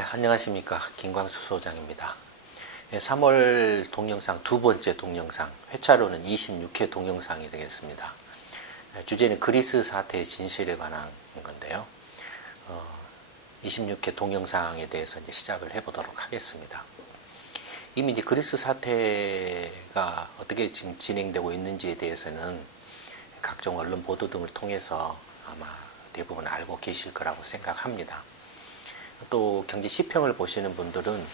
안녕하십니까. 김광수 소장입니다. 3월 동영상 두 번째 동영상, 회차로는 26회 동영상이 되겠습니다. 주제는 그리스 사태의 진실에 관한 건데요. 26회 동영상에 대해서 이제 시작을 해보도록 하겠습니다. 이미 이제 그리스 사태가 어떻게 지금 진행되고 있는지에 대해서는 각종 언론 보도 등을 통해서 아마 대부분 알고 계실 거라고 생각합니다. 또 경제 시평을 보시는 분들은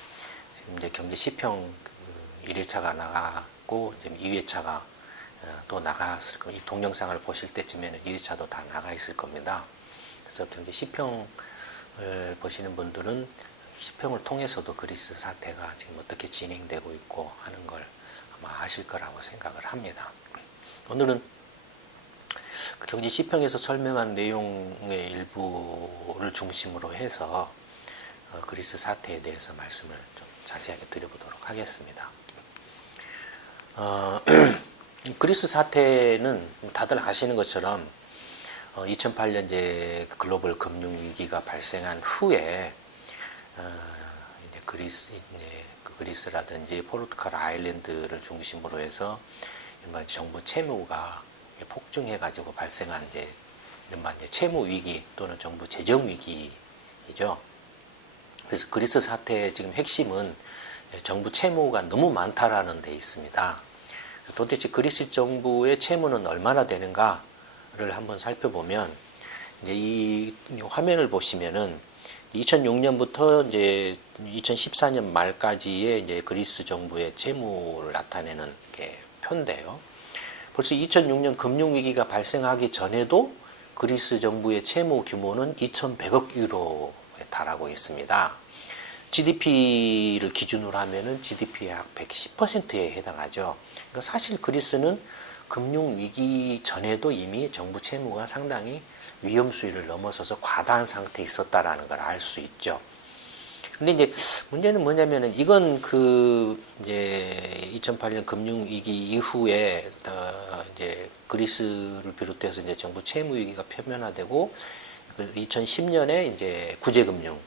지금 이제 경제 시평 1회차가 나갔고 이제 2회차가 또 나갔을 거. 이 동영상을 보실 때쯤에는 2회차도 다 나가 있을 겁니다. 그래서 경제 시평을 보시는 분들은 시평을 통해서도 그리스 사태가 지금 어떻게 진행되고 있고 하는 걸 아마 아실 거라고 생각을 합니다. 오늘은 그 경제 시평에서 설명한 내용의 일부를 중심으로 해서 그리스 사태에 대해서 말씀을 좀 자세하게 드려보도록 하겠습니다. 그리스 사태는 다들 아시는 것처럼 2008년 이제 글로벌 금융 위기가 발생한 후에 이제 그리스라든지 포르투갈 아일랜드를 중심으로 해서 이른바 정부 채무가 폭증해가지고 발생한 이제 이른바 이제 채무 위기 또는 정부 재정 위기이죠. 그래서 그리스 사태의 지금 핵심은 정부 채무가 너무 많다라는 데 있습니다. 도대체 그리스 정부의 채무는 얼마나 되는가를 한번 살펴보면 이제 이 화면을 보시면은 2006년부터 이제 2014년 말까지의 이제 그리스 정부의 채무를 나타내는 게 표인데요. 벌써 2006년 금융위기가 발생하기 전에도 그리스 정부의 채무 규모는 2,100억 유로에 달하고 있습니다. GDP를 기준으로 하면은 GDP의 약 110%에 해당하죠. 그러니까 사실 그리스는 금융위기 전에도 이미 정부 채무가 상당히 위험 수위를 넘어서서 과다한 상태에 있었다라는 걸 알 수 있죠. 근데 이제 문제는 뭐냐면은 이건 이제 2008년 금융위기 이후에 이제 그리스를 비롯해서 이제 정부 채무 위기가 표면화되고 2010년에 이제 구제금융을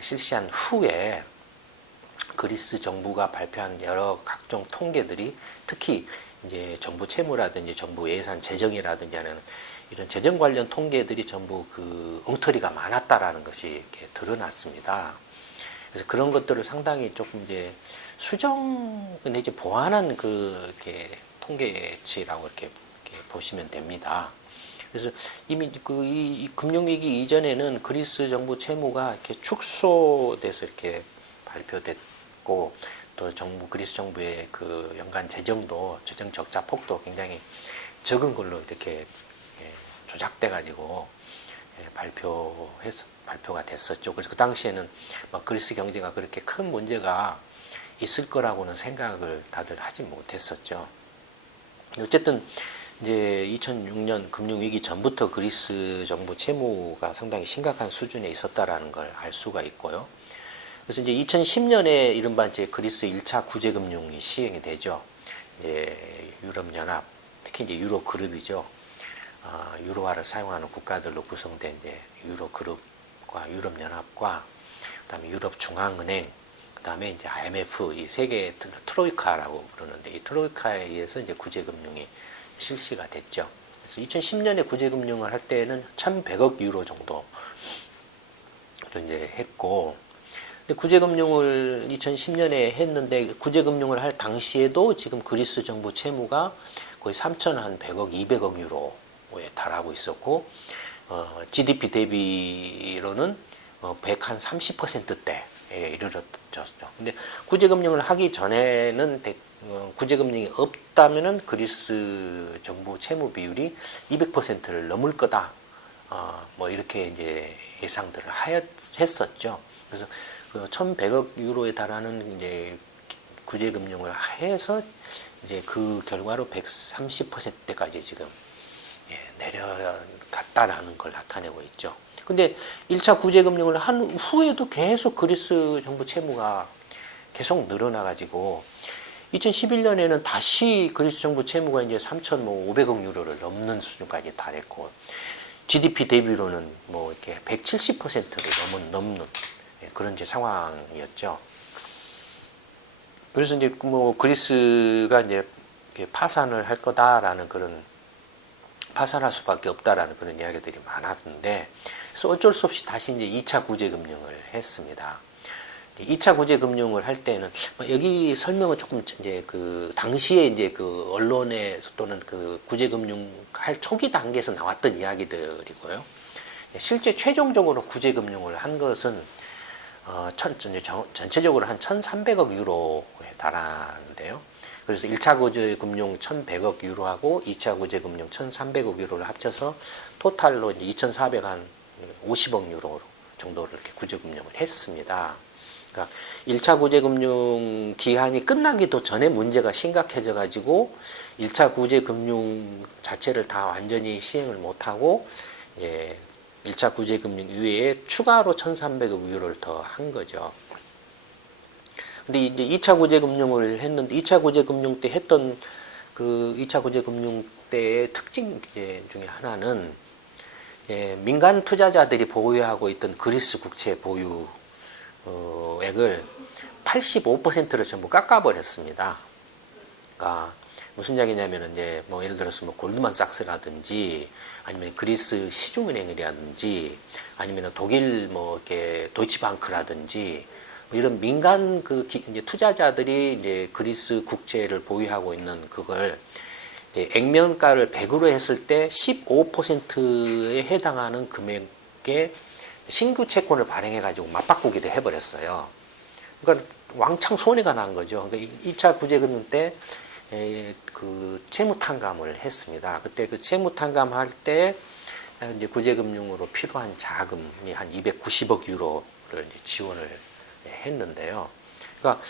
실시한 후에 그리스 정부가 발표한 여러 각종 통계들이 특히 이제 정부 채무라든지 정부 예산 재정이라든지 하는 이런 재정 관련 통계들이 전부 엉터리가 많았다라는 것이 이렇게 드러났습니다. 그래서 그런 것들을 상당히 조금 이제 수정 내지 보완한 이렇게 통계치라고 이렇게 보시면 됩니다. 그래서 이미 이 금융위기 이전에는 그리스 정부 채무가 이렇게 축소돼서 이렇게 발표됐고 또 그리스 정부의 연간 재정 적자 폭도 굉장히 적은 걸로 이렇게 조작돼 가지고 발표가 됐었죠. 그래서 그 당시에는 그리스 경제가 그렇게 큰 문제가 있을 거라고는 생각을 다들 하지 못했었죠. 어쨌든 이제 2006년 금융위기 전부터 그리스 정부 채무가 상당히 심각한 수준에 있었다라는 걸 알 수가 있고요. 그래서 이제 2010년에 이른바 이제 그리스 1차 구제금융이 시행이 되죠. 이제 유럽연합, 특히 이제 유로그룹이죠. 유로화를 사용하는 국가들로 구성된 이제 유로그룹과 유럽연합과 그다음에 유럽중앙은행, 그다음에 이제 IMF 이 세 개의 트로이카라고 부르는데 이 트로이카에 의해서 이제 구제금융이 실시가 됐죠. 그래서 2010년에 구제금융을 할 때에는 1,100억 유로 정도 이제 했고, 근데 구제금융을 2010년에 했는데 구제금융을 할 당시에도 지금 그리스 정부 채무가 거의 3,100억, 200억 유로에 달하고 있었고, GDP 대비로는 130%대에 이르렀죠. 근데 구제금융을 하기 전에는 구제금융이 없다면은 그리스 정부 채무 비율이 200%를 넘을 거다. 뭐 이렇게 이제 예상들을 했었죠. 그래서 1,100억 유로에 달하는 이제 구제금융을 해서 이제 그 결과로 130%까지 지금 내려갔다라는 걸 나타내고 있죠. 근데 1차 구제금융을 한 후에도 계속 그리스 정부 채무가 계속 늘어나가지고 2011년에는 다시 그리스 정부 채무가 이제 3,500억 유로를 넘는 수준까지 달했고 GDP 대비로는 뭐 이렇게 170%를 넘는 그런 이제 상황이었죠. 그래서 이제 뭐 그리스가 이제 파산을 할 거다라는 그런 파산할 수밖에 없다라는 그런 이야기들이 많았는데, 그래서 어쩔 수 없이 다시 이제 2차 구제금융을 했습니다. 2차 구제금융을 할 때는 여기 설명은 조금 이제 그 당시에 이제 그 언론에 또는 그 구제금융 할 초기 단계에서 나왔던 이야기들이고요. 실제 최종적으로 구제금융을 한 것은 전체적으로 한 1,300억 유로에 달하는데요. 그래서 1차 구제금융 1,100억 유로하고 2차 구제금융 1,300억 유로를 합쳐서 토탈로 2,450억 유로 정도를 이렇게 구제금융을 했습니다. 그러니까 1차 구제금융 기한이 끝나기도 전에 문제가 심각해져 가지고 1차 구제금융 자체를 다 완전히 시행을 못하고 1차 구제금융 이외에 추가로 1,300억 유로를 더 한 거죠. 근데 이제 2차 구제금융을 했는데 2차 구제금융 때 했던 그 2차 구제금융 때의 특징 중에 하나는 민간 투자자들이 보유하고 있던 그리스 국채 보유 액을 85%를 전부 깎아버렸습니다. 그러니까 무슨 이야기냐면 이제 뭐 예를 들어서 뭐 골드만삭스라든지 아니면 그리스 시중은행이라든지 아니면 독일 뭐 이렇게 도이치방크라든지 뭐 이런 민간 그 이제 투자자들이 이제 그리스 국채를 보유하고 있는 그걸 이제 액면가를 100으로 했을 때 15%에 해당하는 금액의 신규 채권을 발행해 가지고 맞바꾸기를 해버렸어요. 그러니까 왕창 손해가 난 거죠. 그러니까 2차 구제금융 때 그 채무 탕감을 했습니다. 그때 그 채무 탕감할 때 이제 구제금융으로 필요한 자금이 한 290억 유로를 지원을 했는데요. 그러니까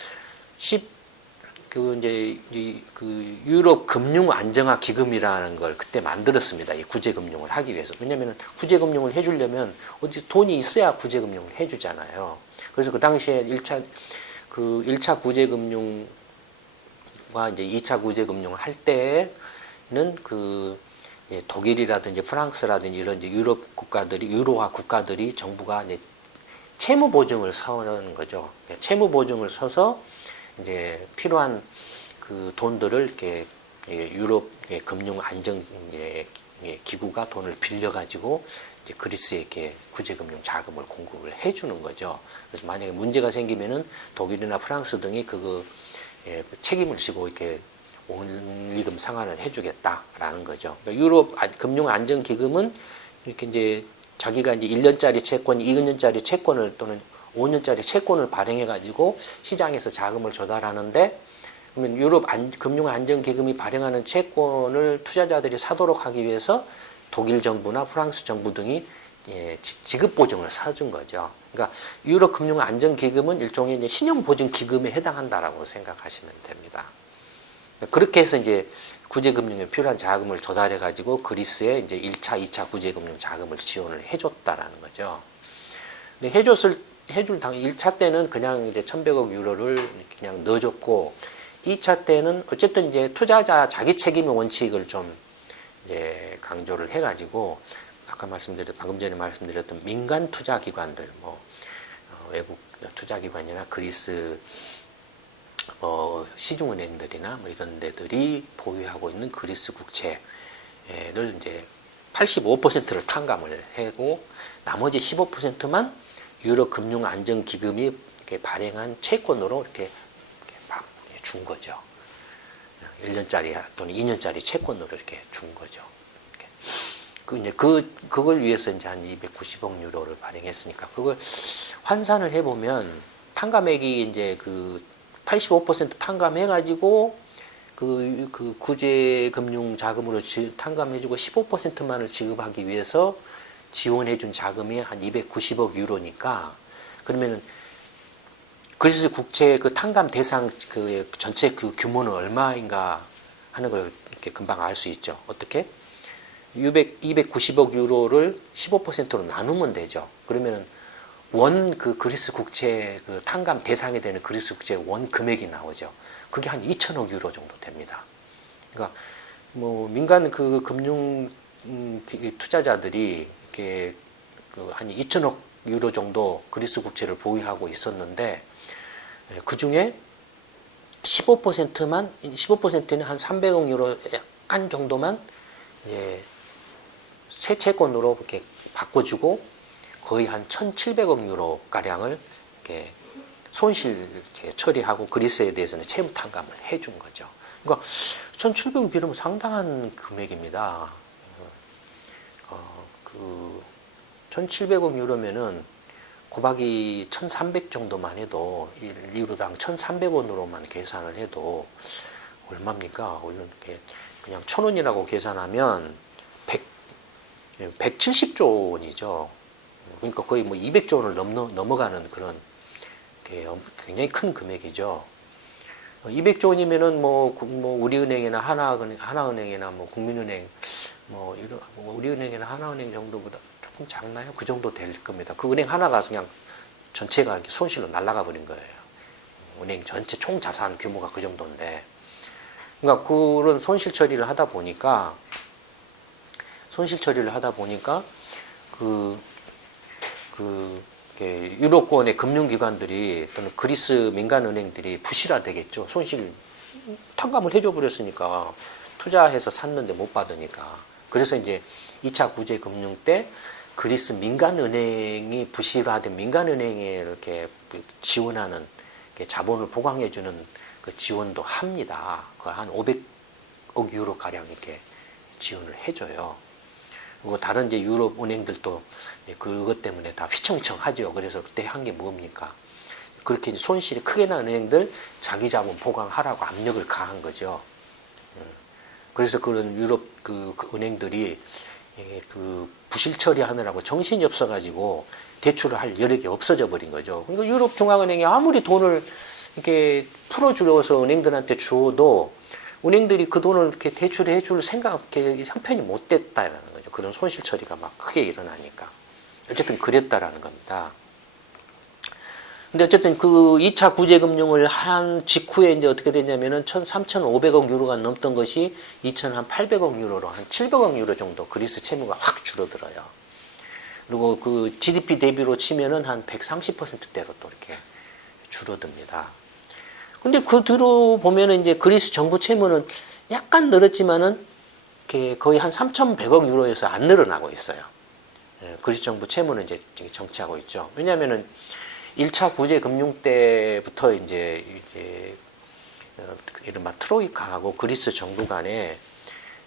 그 유럽 금융 안정화 기금이라는 걸 그때 만들었습니다. 이 구제금융을 하기 위해서. 왜냐하면 구제금융을 해주려면 어디 돈이 있어야 구제금융을 해주잖아요. 그래서 그 당시에 1차 구제금융과 이제 2차 구제금융을 할 때는 그 독일이라든지 프랑스라든지 이런 이제 유럽 국가들이 유로화 국가들이 정부가 이제 채무 보증을 서는 거죠. 채무 보증을 서서 이제 필요한 그 돈들을 이렇게 유럽 금융 안정 기구가 돈을 빌려 가지고 이제 그리스에게 구제금융 자금을 공급을 해주는 거죠. 그래서 만약에 문제가 생기면은 독일이나 프랑스 등이 그 책임을 지고 이렇게 원리금 상환을 해주겠다라는 거죠. 그러니까 유럽 금융 안정 기금은 이렇게 이제 자기가 이제 1년짜리 채권, 2년짜리 채권을 또는 5년짜리 채권을 발행해 가지고 시장에서 자금을 조달하는데, 그러면 유럽 금융안정기금이 발행하는 채권을 투자자들이 사도록 하기 위해서 독일 정부나 프랑스 정부 등이 지급 보증을 사준 거죠. 그러니까 유럽 금융안정기금은 일종의 이제 신용보증기금에 해당한다라고 생각하시면 됩니다. 그렇게 해서 이제 구제금융에 필요한 자금을 조달해 가지고 그리스에 이제 1차, 2차 구제금융 자금을 지원을 해줬다라는 거죠. 근데 해줄 당 1차 때는 그냥 이제 1,100억 유로를 그냥 넣어줬고, 2차 때는 어쨌든 이제 투자자 자기 책임의 원칙을 좀 이제 강조를 해가지고 방금 전에 말씀드렸던 민간 투자 기관들, 뭐 외국 투자 기관이나 그리스 시중은행들이나 뭐 이런 데들이 보유하고 있는 그리스 국채를 이제 85%를 탕감을 하고 나머지 15%만 유럽 금융 안정 기금이 발행한 채권으로 이렇게 준 거죠. 1년짜리 또는 2년짜리 채권으로 이렇게 준 거죠. 그걸 위해서 이제 한 290억 유로를 발행했으니까 그걸 환산을 해보면 탕감액이 이제 그 85% 탕감해가지고 그 구제금융 자금으로 탕감해주고 15%만을 지급하기 위해서 지원해준 자금이 한 290억 유로니까, 그러면은 그리스 국채 그 탕감 대상 그 전체 그 규모는 얼마인가 하는 걸 이렇게 금방 알 수 있죠. 어떻게? 290억 유로를 15%로 나누면 되죠. 그러면은 그 그리스 국채 그 탕감 대상이 되는 그리스 국채 원 금액이 나오죠. 그게 한 2천억 유로 정도 됩니다. 그러니까 뭐 민간 그 금융 투자자들이 이렇게 그 한 2천억 유로 정도 그리스 국채를 보유하고 있었는데 그 중에 15%는 한 300억 유로 약간 정도만 이제 새 채권으로 이렇게 바꿔주고 거의 한 1,700억 유로 가량을 이렇게 손실 처리하고 그리스에 대해서는 채무 탕감을 해준 거죠. 그러니까 1,700억 유로면 상당한 금액입니다. 1,700억 유로면은 곱하기 1,300 정도만 해도 1유로당 1,300원으로만 계산을 해도 얼마입니까? 그냥 1,000원이라고 계산하면 170조 원이죠. 그러니까 거의 뭐 200조 원을 넘어가는 그런 굉장히 큰 금액이죠. 200조 원이면은 뭐 우리은행이나 하나은행이나 뭐 국민은행 우리은행이나 하나은행 정도보다 조금 작나요? 그 정도 될 겁니다. 그 은행 하나가 그냥 전체가 손실로 날아가 버린 거예요. 은행 전체 총 자산 규모가 그 정도인데, 그러니까 그런 손실 처리를 하다 보니까 유로권의 금융기관들이 또는 그리스 민간은행들이 부실화되겠죠. 손실 탕감을 해줘 버렸으니까, 투자해서 샀는데 못 받으니까. 그래서 이제 2차 구제금융 때 그리스 민간은행이 부실화된 민간은행에 이렇게 지원하는 자본을 보강해주는 그 지원도 합니다. 그 한 500억 유로 가량 이렇게 지원을 해줘요. 그리고 다른 이제 유럽 은행들도 그것 때문에 다 휘청휘청하죠. 그래서 그때 한 게 뭡니까? 그렇게 이제 손실이 크게 난 은행들 자기 자본 보강하라고 압력을 가한 거죠. 그래서 그런 유럽 그 은행들이 그 부실 처리하느라고 정신이 없어가지고 대출을 할 여력이 없어져 버린 거죠. 그러니까 유럽 중앙은행이 아무리 돈을 이렇게 풀어주려서 은행들한테 주어도 은행들이 그 돈을 이렇게 대출해 줄 형편이 못 됐다라는 거죠. 그런 손실 처리가 막 크게 일어나니까. 어쨌든 그랬다라는 겁니다. 근데 어쨌든 그 2차 구제금융을 한 직후에 이제 어떻게 됐냐면은 3,500억 유로가 넘던 것이 2,800억 유로로 한 700억 유로 정도 그리스 채무가 확 줄어들어요. 그리고 그 GDP 대비로 치면은 한 130%대로 또 이렇게 줄어듭니다. 근데 그 뒤로 보면은 이제 그리스 정부 채무는 약간 늘었지만은 거의 한 3,100억 유로에서 안 늘어나고 있어요. 그리스 정부 채무는 이제 정치하고 있죠. 왜냐하면은 1차 구제 금융 때부터 이제 이른바 트로이카하고 그리스 정부 간에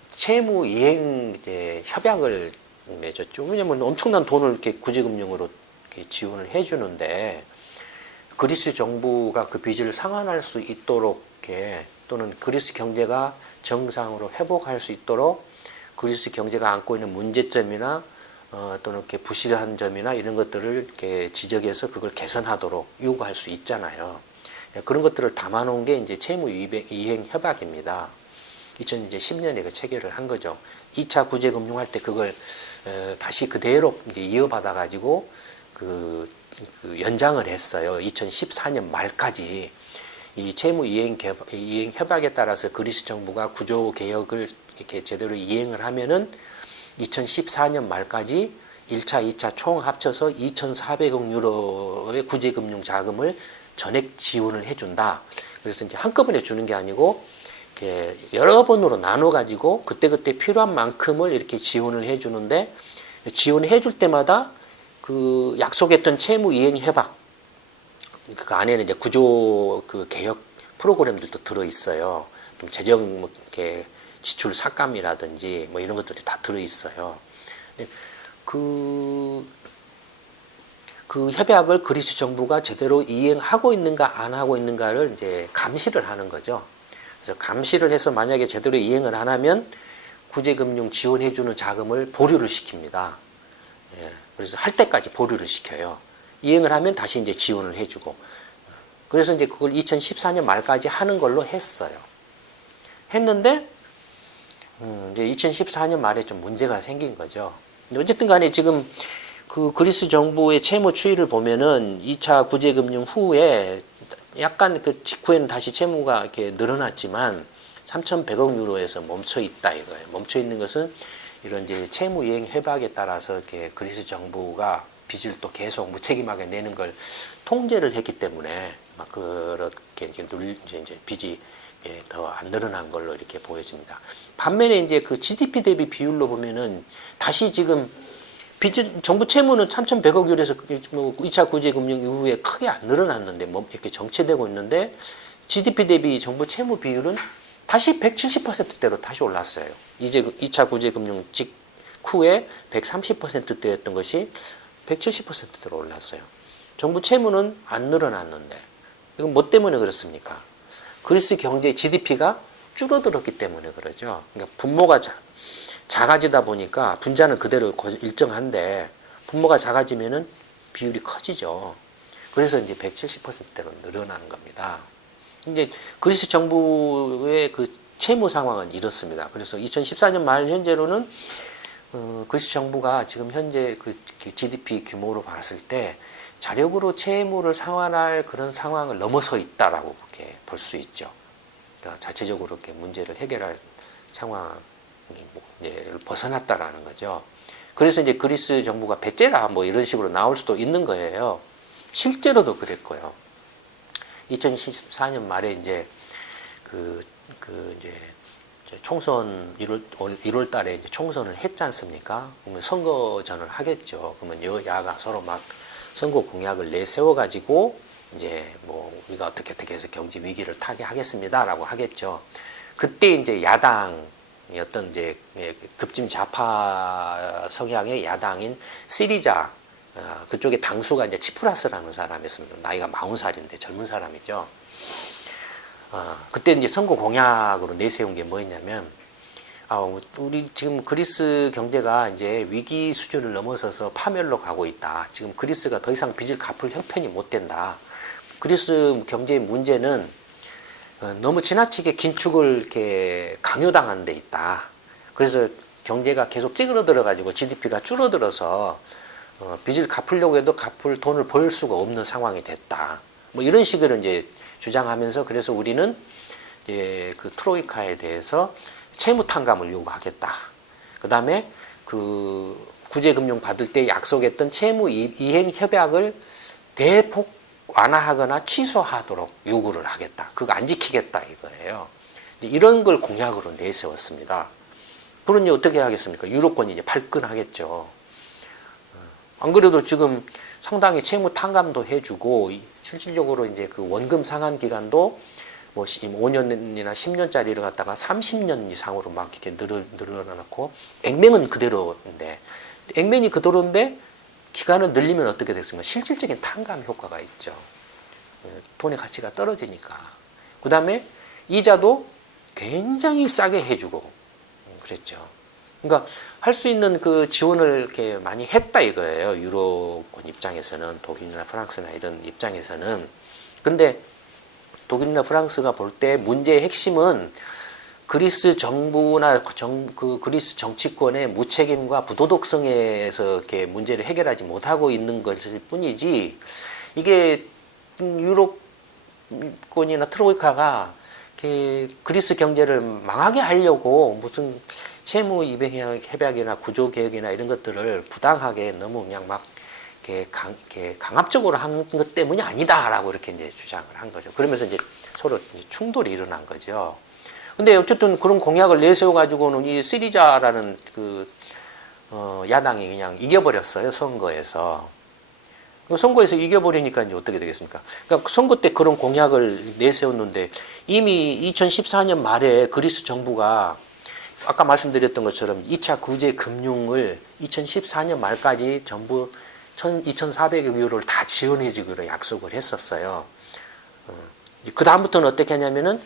채무 이행 협약을 맺었죠. 왜냐하면 엄청난 돈을 이렇게 구제금융으로 이렇게 지원을 해주는데 그리스 정부가 그 빚을 상환할 수 있도록 또는 그리스 경제가 정상으로 회복할 수 있도록 그리스 경제가 안고 있는 문제점이나 또는 이렇게 부실한 점이나 이런 것들을 이렇게 지적해서 그걸 개선하도록 요구할 수 있잖아요. 그런 것들을 담아놓은 게 이제 채무 이행 협약입니다. 2010년에 그 체결을 한 거죠. 2차 구제금융 할 때 그걸 다시 그대로 이제 이어받아 가지고 그 연장을 했어요. 2014년 말까지 이 채무 이행 협약에 따라서 그리스 정부가 구조 개혁을 이렇게 제대로 이행을 하면은 2014년 말까지 1차, 2차 총 합쳐서 2,400억 유로의 구제금융 자금을 전액 지원을 해준다. 그래서 이제 한꺼번에 주는 게 아니고 이렇게 여러 번으로 나눠 가지고 그때그때 필요한 만큼을 이렇게 지원을 해주는데, 지원해 줄 때마다 그 약속했던 채무 이행 협약 그 안에는 이제 구조 그 개혁 프로그램들도 들어 있어요. 좀 재정 이렇게 지출 삭감이라든지 뭐 이런 것들이 다 들어 있어요. 그 협약을 그리스 정부가 제대로 이행하고 있는가 안 하고 있는가를 이제 감시를 하는 거죠. 그래서 감시를 해서 만약에 제대로 이행을 안 하면 구제금융 지원해주는 자금을 보류를 시킵니다. 그래서 할 때까지 보류를 시켜요. 이행을 하면 다시 이제 지원을 해주고. 그래서 이제 그걸 2014년 말까지 하는 걸로 했어요. 했는데 이제 2014년 말에 좀 문제가 생긴 거죠. 어쨌든 간에 지금 그 그리스 정부의 채무 추이를 보면은 2차 구제금융 후에 약간 그 직후에는 다시 채무가 이렇게 늘어났지만 3,100억 유로에서 멈춰 있다 이거예요. 멈춰 있는 것은 이런 이제 채무 이행 협약에 따라서 이렇게 그리스 정부가 빚을 또 계속 무책임하게 내는 걸 통제를 했기 때문에 막 그렇게 이제 빚이 더 안 늘어난 걸로 이렇게 보여집니다. 반면에 이제 그 GDP 대비 비율로 보면은 다시 지금 빚은 정부 채무는 3,100억 유로에서 뭐 2차 구제금융 이후에 크게 안 늘어났는데 뭐 이렇게 정체되고 있는데 GDP 대비 정부 채무 비율은 다시 170%대로 다시 올랐어요. 이제 2차 구제금융 직후에 130%대였던 것이 170%대로 올랐어요. 정부 채무는 안 늘어났는데 이건 뭐 때문에 그렇습니까? 그리스 경제 GDP가 줄어들었기 때문에 그러죠. 그러니까 분모가 작아지다 보니까 분자는 그대로 일정한데 분모가 작아지면은 비율이 커지죠. 그래서 이제 170%대로 늘어난 겁니다. 이제 그리스 정부의 그 채무 상황은 이렇습니다. 그래서 2014년 말 현재로는 그리스 정부가 지금 현재 그 GDP 규모로 봤을 때 자력으로 채무를 상환할 그런 상황을 넘어서 있다라고 그렇게 볼 수 있죠. 그러니까 자체적으로 이렇게 문제를 해결할 상황이 이제 벗어났다라는 거죠. 그래서 이제 그리스 정부가 배째라 뭐 이런 식으로 나올 수도 있는 거예요. 실제로도 그랬고요. 2014년 말에 이제 이제 총선 1월 달에 이제 총선을 했지 않습니까? 그러면 선거전을 하겠죠. 그러면 여야가 서로 막 선거 공약을 내세워 가지고 이제 뭐 우리가 어떻게 해서 경제 위기를 타개하겠습니다라고 하겠죠. 그때 이제 야당이 어떤 이제 급진 좌파 성향의 야당인 시리자 그쪽에 당수가 이제 치프라스라는 사람이었습니다. 나이가 40살인데 젊은 사람이죠. 그때 이제 선거 공약으로 내세운 게 뭐였냐면, 우리 지금 그리스 경제가 이제 위기 수준을 넘어서서 파멸로 가고 있다. 지금 그리스가 더 이상 빚을 갚을 형편이 못 된다. 그리스 경제의 문제는 너무 지나치게 긴축을 이렇게 강요당한 데 있다. 그래서 경제가 계속 찌그러들어 가지고 GDP가 줄어들어서 빚을 갚으려고 해도 갚을 돈을 벌 수가 없는 상황이 됐다. 뭐 이런 식으로 이제 주장하면서 그래서 우리는 이제 그 트로이카에 대해서 채무 탕감을 요구하겠다. 그 다음에 그 구제금융 받을 때 약속했던 채무 이행 협약을 대폭 완화하거나 취소하도록 요구를 하겠다. 그거 안 지키겠다 이거예요. 이런 걸 공약으로 내세웠습니다. 그러니 어떻게 하겠습니까? 유로권이 이제 발끈하겠죠. 안 그래도 지금 상당히 채무 탕감도 해주고 실질적으로 이제 그 원금 상환 기간도 뭐 5년이나 10년짜리를 갖다가 30년 이상으로 막 이렇게 늘어놓고 액면은 그대로인데 액면이 그대로인데 기간을 늘리면 어떻게 됐습니까? 실질적인 탕감 효과가 있죠. 돈의 가치가 떨어지니까. 그 다음에 이자도 굉장히 싸게 해주고 그랬죠. 그러니까 할 수 있는 그 지원을 이렇게 많이 했다 이거예요. 유로권 입장에서는 독일이나 프랑스나 이런 입장에서는. 근데 독일이나 프랑스가 볼 때 문제의 핵심은 그리스 정부나 그 그리스 정치권의 무책임과 부도덕성에서 이렇게 문제를 해결하지 못하고 있는 것일 뿐이지 이게 유로권이나 트로이카가 그리스 경제를 망하게 하려고 무슨 채무 협약이나 구조 개혁이나 이런 것들을 부당하게 너무 그냥 막 이렇게 강압적으로 한 것 때문이 아니다라고 이렇게 이제 주장을 한 거죠. 그러면서 이제 서로 충돌이 일어난 거죠. 근데 어쨌든 그런 공약을 내세워 가지고는 이 시리자라는 그 야당이 그냥 이겨버렸어요. 선거에서 이겨버리니까 이제 어떻게 되겠습니까? 그러니까 선거 때 그런 공약을 내세웠는데 이미 2014년 말에 그리스 정부가 아까 말씀드렸던 것처럼 2차 구제 금융을 2014년 말까지 전부 2,400억 유로를 다 지원해 주기로 약속을 했었어요. 그 다음부터는 어떻게 하냐면은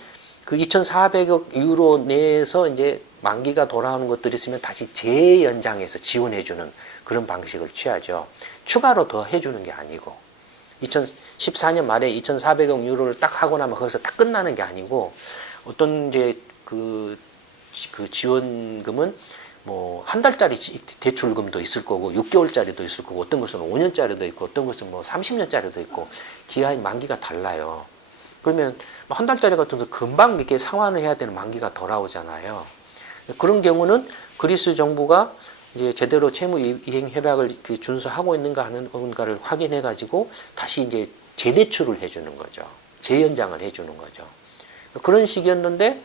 그 2,400억 유로 내에서 이제 만기가 돌아오는 것들이 있으면 다시 재연장해서 지원해 주는 그런 방식을 취하죠. 추가로 더 해주는 게 아니고 2014년 말에 2,400억 유로를 딱 하고 나면 거기서 딱 끝나는 게 아니고 어떤 이제 그 지원금은 뭐 한 달짜리 대출금도 있을 거고 6개월짜리도 있을 거고 어떤 것은 5년짜리도 있고 어떤 것은 뭐 30년짜리도 있고 기한이 만기가 달라요. 그러면 한 달짜리 같은 거 금방 이렇게 상환을 해야 되는 만기가 돌아오잖아요. 그런 경우는 그리스 정부가 이제 제대로 채무 이행 협약을 준수하고 있는가 하는가를 확인해 가지고 다시 이제 재대출을 해주는 거죠. 재연장을 해주는 거죠. 그런 식이었는데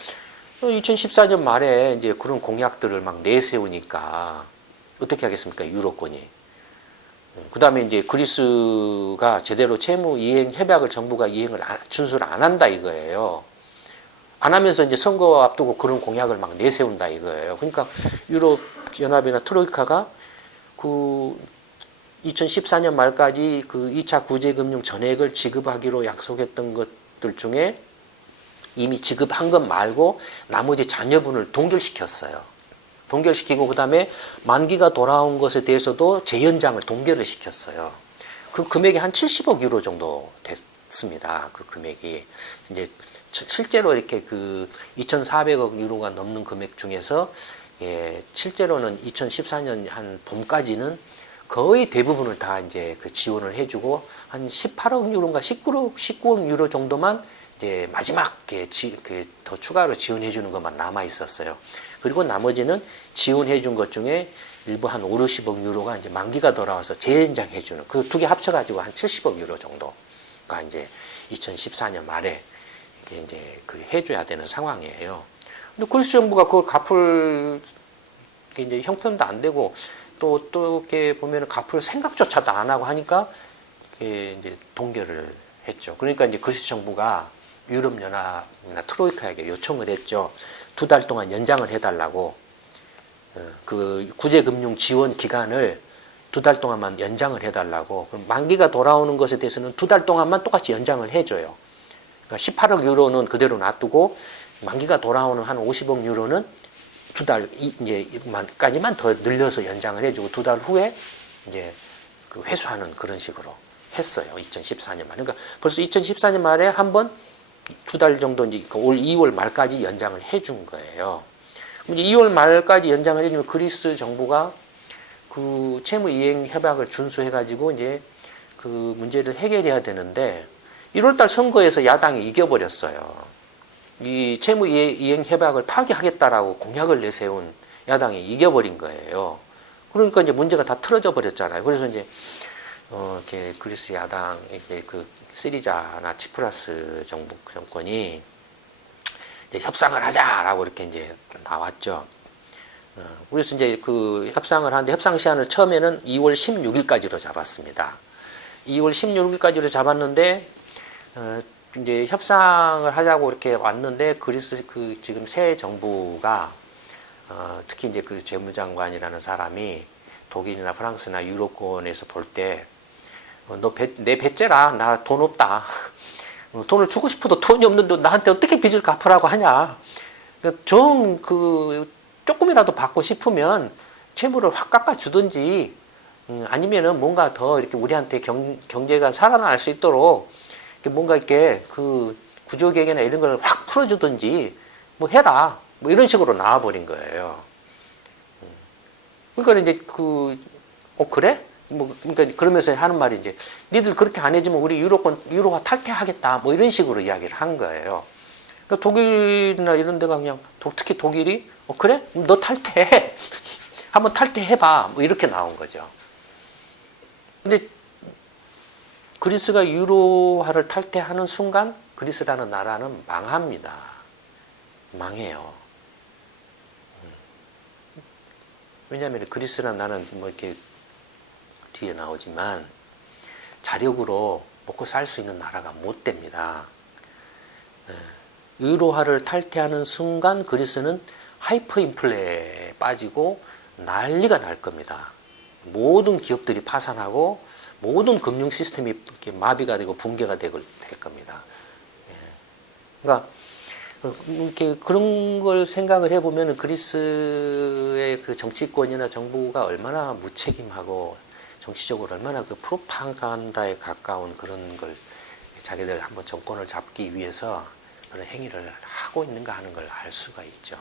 2014년 말에 이제 그런 공약들을 막 내세우니까 어떻게 하겠습니까? 유로권이. 그 다음에 이제 그리스가 제대로 채무 이행 협약을 정부가 준수를 안 한다 이거예요. 안 하면서 이제 선거 앞두고 그런 공약을 막 내세운다 이거예요. 그러니까 유럽 연합이나 트로이카가 그 2014년 말까지 그 2차 구제금융 전액을 지급하기로 약속했던 것들 중에 이미 지급한 것 말고 나머지 잔여분을 동결시켰어요. 동결시키고 그다음에 만기가 돌아온 것에 대해서도 재연장을 동결을 시켰어요. 그 금액이 한 70억 유로 정도 됐습니다. 그 금액이 이제 실제로 이렇게 그 2,400억 유로가 넘는 금액 중에서 실제로는 2014년 한 봄까지는 거의 대부분을 다 이제 그 지원을 해주고 한 18억 유로인가 19억 유로 정도만 이제 마지막 더 추가로 지원해 주는 것만 남아 있었어요. 그리고 나머지는 지원해 준 것 중에 일부 한 5, 60억 유로가 이제 만기가 돌아와서 재연장해 주는 그 두 개 합쳐 가지고 한 70억 유로 정도가 이제 2014년 말에 이제 그 해줘야 되는 상황이에요. 근데 그리스 정부가 그걸 갚을 이제 형편도 안 되고 또 이렇게 보면은 갚을 생각조차도 안 하고 하니까 이제 동결을 했죠. 그러니까 이제 그리스 정부가 유럽연합이나 트로이카에게 요청을 했죠. 2달 동안 연장을 해달라고. 그 구제금융 지원 기간을 2달 동안만 연장을 해달라고. 그럼 만기가 돌아오는 것에 대해서는 2달 동안만 똑같이 연장을 해줘요. 그러니까 18억 유로는 그대로 놔두고 만기가 돌아오는 한 50억 유로는 2달 이제까지만 더 늘려서 연장을 해주고 2달 후에 이제 그 회수하는 그런 식으로 했어요. 2014년 말. 그러니까 벌써 2014년 말에 한번 2달 정도 이제 올 2월 말까지 연장을 해준 거예요. 이제 2월 말까지 연장을 해주면 그리스 정부가 그 채무 이행 협약을 준수해가지고 이제 그 문제를 해결해야 되는데 1월달 선거에서 야당이 이겨버렸어요. 이 채무 이행 협약을 파기하겠다라고 공약을 내세운 야당이 이겨버린 거예요. 그러니까 이제 문제가 다 틀어져 버렸잖아요. 그래서 이제 이렇게 그리스 야당 그 시리자나 치프라스 정권이 이제 협상을 하자라고 이렇게 이제 나왔죠. 그래서 이제 그 협상을 하는데 협상 시한을 처음에는 2월 16일까지로 잡았습니다. 2월 16일까지로 잡았는데 이제 협상을 하자고 이렇게 왔는데 그리스 그 지금 새 정부가 특히 이제 그 재무장관이라는 사람이 독일이나 프랑스나 유로권에서 볼 때 너 내 배째라 나 돈 없다. 돈을 주고 싶어도 돈이 없는데 나한테 어떻게 빚을 갚으라고 하냐. 정 그 조금이라도 받고 싶으면 채무를 확 깎아주든지 아니면은 뭔가 더 이렇게 우리한테 경제가 살아날 수 있도록 뭔가 이렇게 그 구조개혁이나 이런 걸 확 풀어주든지 뭐 해라. 뭐 이런 식으로 나와버린 거예요. 그러니까 이제 그래? 뭐 그러니까 그러면서 하는 말이 이제 니들 그렇게 안 해주면 우리 유로화 탈퇴하겠다. 뭐 이런 식으로 이야기를 한 거예요. 그러니까 독일이나 이런 데가 그냥 특히 독일이 그래? 너 탈퇴해. 한번 탈퇴해봐. 뭐 이렇게 나온 거죠. 근데 그리스가 유로화를 탈퇴하는 순간 그리스라는 나라는 망합니다. 망해요. 왜냐하면 그리스라는 나라는 뭐 이렇게 뒤에 나오지만 자력으로 먹고 살 수 있는 나라가 못 됩니다. 유로화를 탈퇴하는 순간 그리스는 하이퍼 인플레에 빠지고 난리가 날 겁니다. 모든 기업들이 파산하고 모든 금융 시스템이 이렇게 마비가 되고 붕괴가 될 겁니다. 그러니까 이렇게 그런 걸 생각을 해보면 그리스의 그 정치권이나 정부가 얼마나 무책임하고 정치적으로 얼마나 그 프로파간다에 가까운 그런 걸 자기들 한번 정권을 잡기 위해서 그런 행위를 하고 있는가 하는 걸 알 수가 있죠.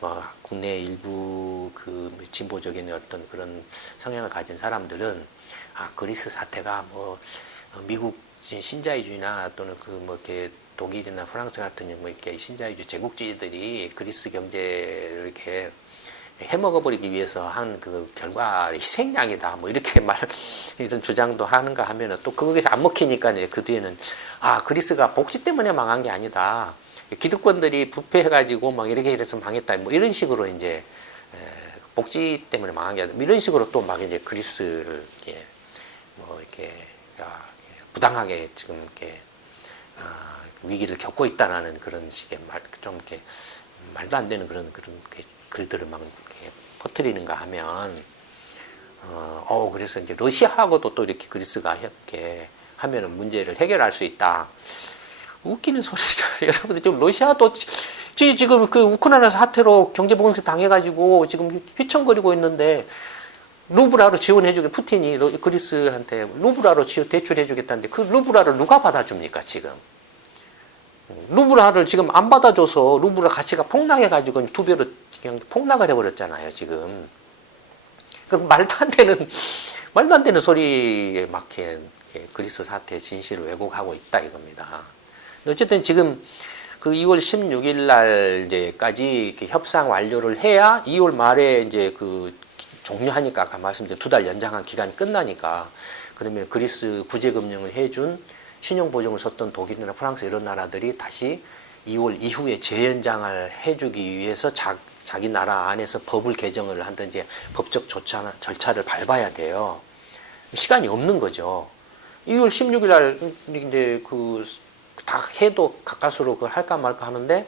뭐 국내 일부 그 진보적인 어떤 그런 성향을 가진 사람들은 그리스 사태가 뭐 미국 신자유주의나 또는 그 뭐 이렇게 독일이나 프랑스 같은 뭐 이렇게 신자유주의 제국주의들이 그리스 경제를 이렇게 해먹어버리기 위해서 한 그 결과 희생양이다. 뭐 이렇게 이런 주장도 하는가 하면은 또 그게 안 먹히니까 이제 그 뒤에는 그리스가 복지 때문에 망한 게 아니다. 기득권들이 부패해가지고 막 이렇게 이래서 망했다. 뭐 이런 식으로 이제 복지 때문에 망한 게 아니라 이런 식으로 또 막 이제 그리스를 이렇게 뭐 이렇게 부당하게 지금 이렇게 위기를 겪고 있다라는 그런 식의 좀 이렇게 말도 안 되는 그런 글들을 막 이렇게 퍼뜨리는가 하면 그래서 이제 러시아하고도 또 이렇게 그리스가 이렇게 하면은 문제를 해결할 수 있다. 웃기는 소리죠. 여러분들 지금 러시아도 지금 그 우크라이나 사태로 경제봉쇄 당해가지고 지금 휘청거리고 있는데 루블라로 지원해주게 푸틴이 그리스한테 루블라로 대출해주겠다는데 그 루블라를 누가 받아줍니까 지금? 루블라를 지금 안 받아줘서 루블라 가치가 폭락해가지고 두 배로 그냥 폭락을 해버렸잖아요 지금. 그 말도 안 되는 소리에 막 그리스 사태 진실을 왜곡하고 있다 이겁니다. 어쨌든 지금 그 2월 16일 날까지 협상 완료를 해야 2월 말에 이제 그 종료하니까 아까 말씀드린 2달 연장한 기간이 끝나니까 그러면 그리스 구제금융을 해준 신용보증을 썼던 독일이나 프랑스 이런 나라들이 다시 2월 이후에 재연장을 해주기 위해서 자기 나라 안에서 법을 개정을 한든지 법적 절차를 밟아야 돼요. 시간이 없는 거죠. 2월 16일 날 이제 다 해도 가까스로 할까 말까 하는데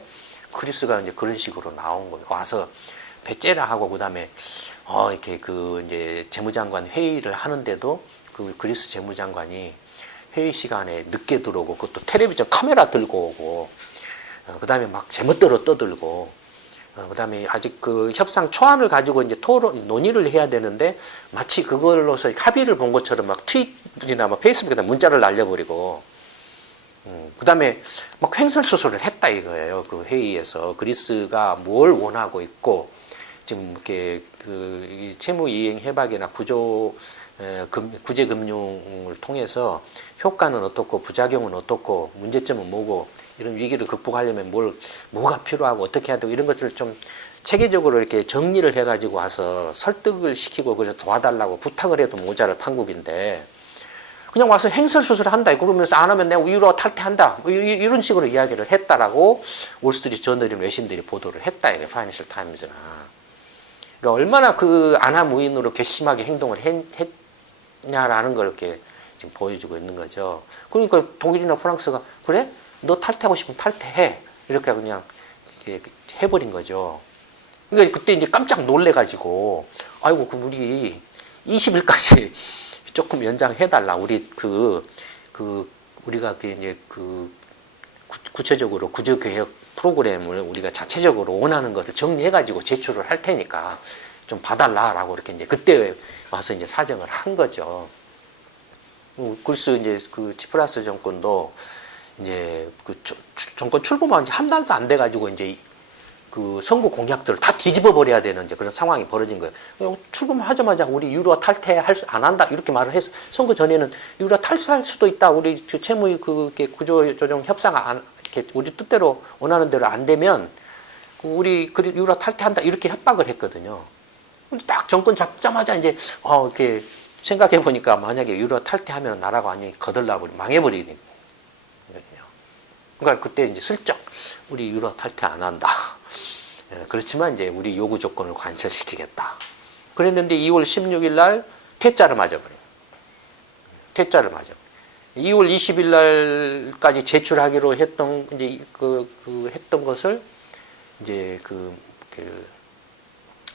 그리스가 이제 그런 식으로 나온 거예요. 와서 배째라 하고 그다음에 이렇게 이제 재무장관 회의를 하는데도 그 그리스 재무장관이 회의 시간에 늦게 들어오고 그것도 텔레비전 카메라 들고 오고 그다음에 막 제멋대로 떠들고 그다음에 아직 그 협상 초안을 가지고 이제 논의를 해야 되는데 마치 그걸로서 합의를 본 것처럼 막 트윗이나 막 페이스북에다 문자를 날려버리고 그다음에 막 횡설수설을 했다 이거예요. 그 회의에서 그리스가 뭘 원하고 있고 지금 이렇게 그 채무 이행 해박이나 구제금융을 통해서 효과는 어떻고 부작용은 어떻고 문제점은 뭐고 이런 위기를 극복하려면 뭐가 필요하고 어떻게 해야 되고 이런 것들을 좀 체계적으로 이렇게 정리를 해가지고 와서 설득을 시키고 그래서 도와달라고 부탁을 해도 모자랄 판국인데 그냥 와서 행설수설을 한다 그러면서 안 하면 내가 유로 탈퇴한다 뭐 이런 식으로 이야기를 했다라고 월스트리트 저널이나 외신들이 보도를 했다 이게 파이낸셜 타임즈나 그러니까 얼마나 그 안하무인으로 괘씸하게 행동을 했냐라는 걸 이렇게 지금 보여주고 있는 거죠. 그러니까 독일이나 프랑스가 그래? 너 탈퇴하고 싶으면 탈퇴해. 이렇게 그냥 이렇게 해버린 거죠. 그러니까 그때 이제 깜짝 놀래가지고 아이고 그럼 우리 20일까지 조금 연장해달라. 우리 우리가 이제 구체적으로 구조개혁 프로그램을 우리가 자체적으로 원하는 것을 정리해가지고 제출을 할 테니까 좀 봐달라라고 이렇게 이제 그때 와서 이제 사정을 한 거죠. 그래서 이제 그 치프라스 정권도 이제 정권 출범한 지 한 달도 안 돼가지고 이제 그 선거 공약들을 다 뒤집어 버려야 되는 이제 그런 상황이 벌어진 거예요. 출범하자마자 우리 유로 탈퇴 안 한다 이렇게 말을 해서 선거 전에는 유로 탈퇴할 수도 있다. 우리 채무 구조조정 협상 이렇게 우리 뜻대로 원하는 대로 안 되면 우리 유로 탈퇴한다 이렇게 협박을 했거든요. 근데 딱 정권 잡자마자 이제 이렇게 생각해 보니까 만약에 유로 탈퇴하면 나라가 완전히 거덜나버리 망해버리거든요. 그러니까 그때 이제 슬쩍 우리 유로 탈퇴 안 한다. 그렇지만 이제 우리 요구 조건을 관철시키겠다. 그랬는데 2월 16일 날 퇴짜를 맞아버려요. 퇴짜를 맞아. 2월 20일 날까지 제출하기로 했던 이제 했던 것을 이제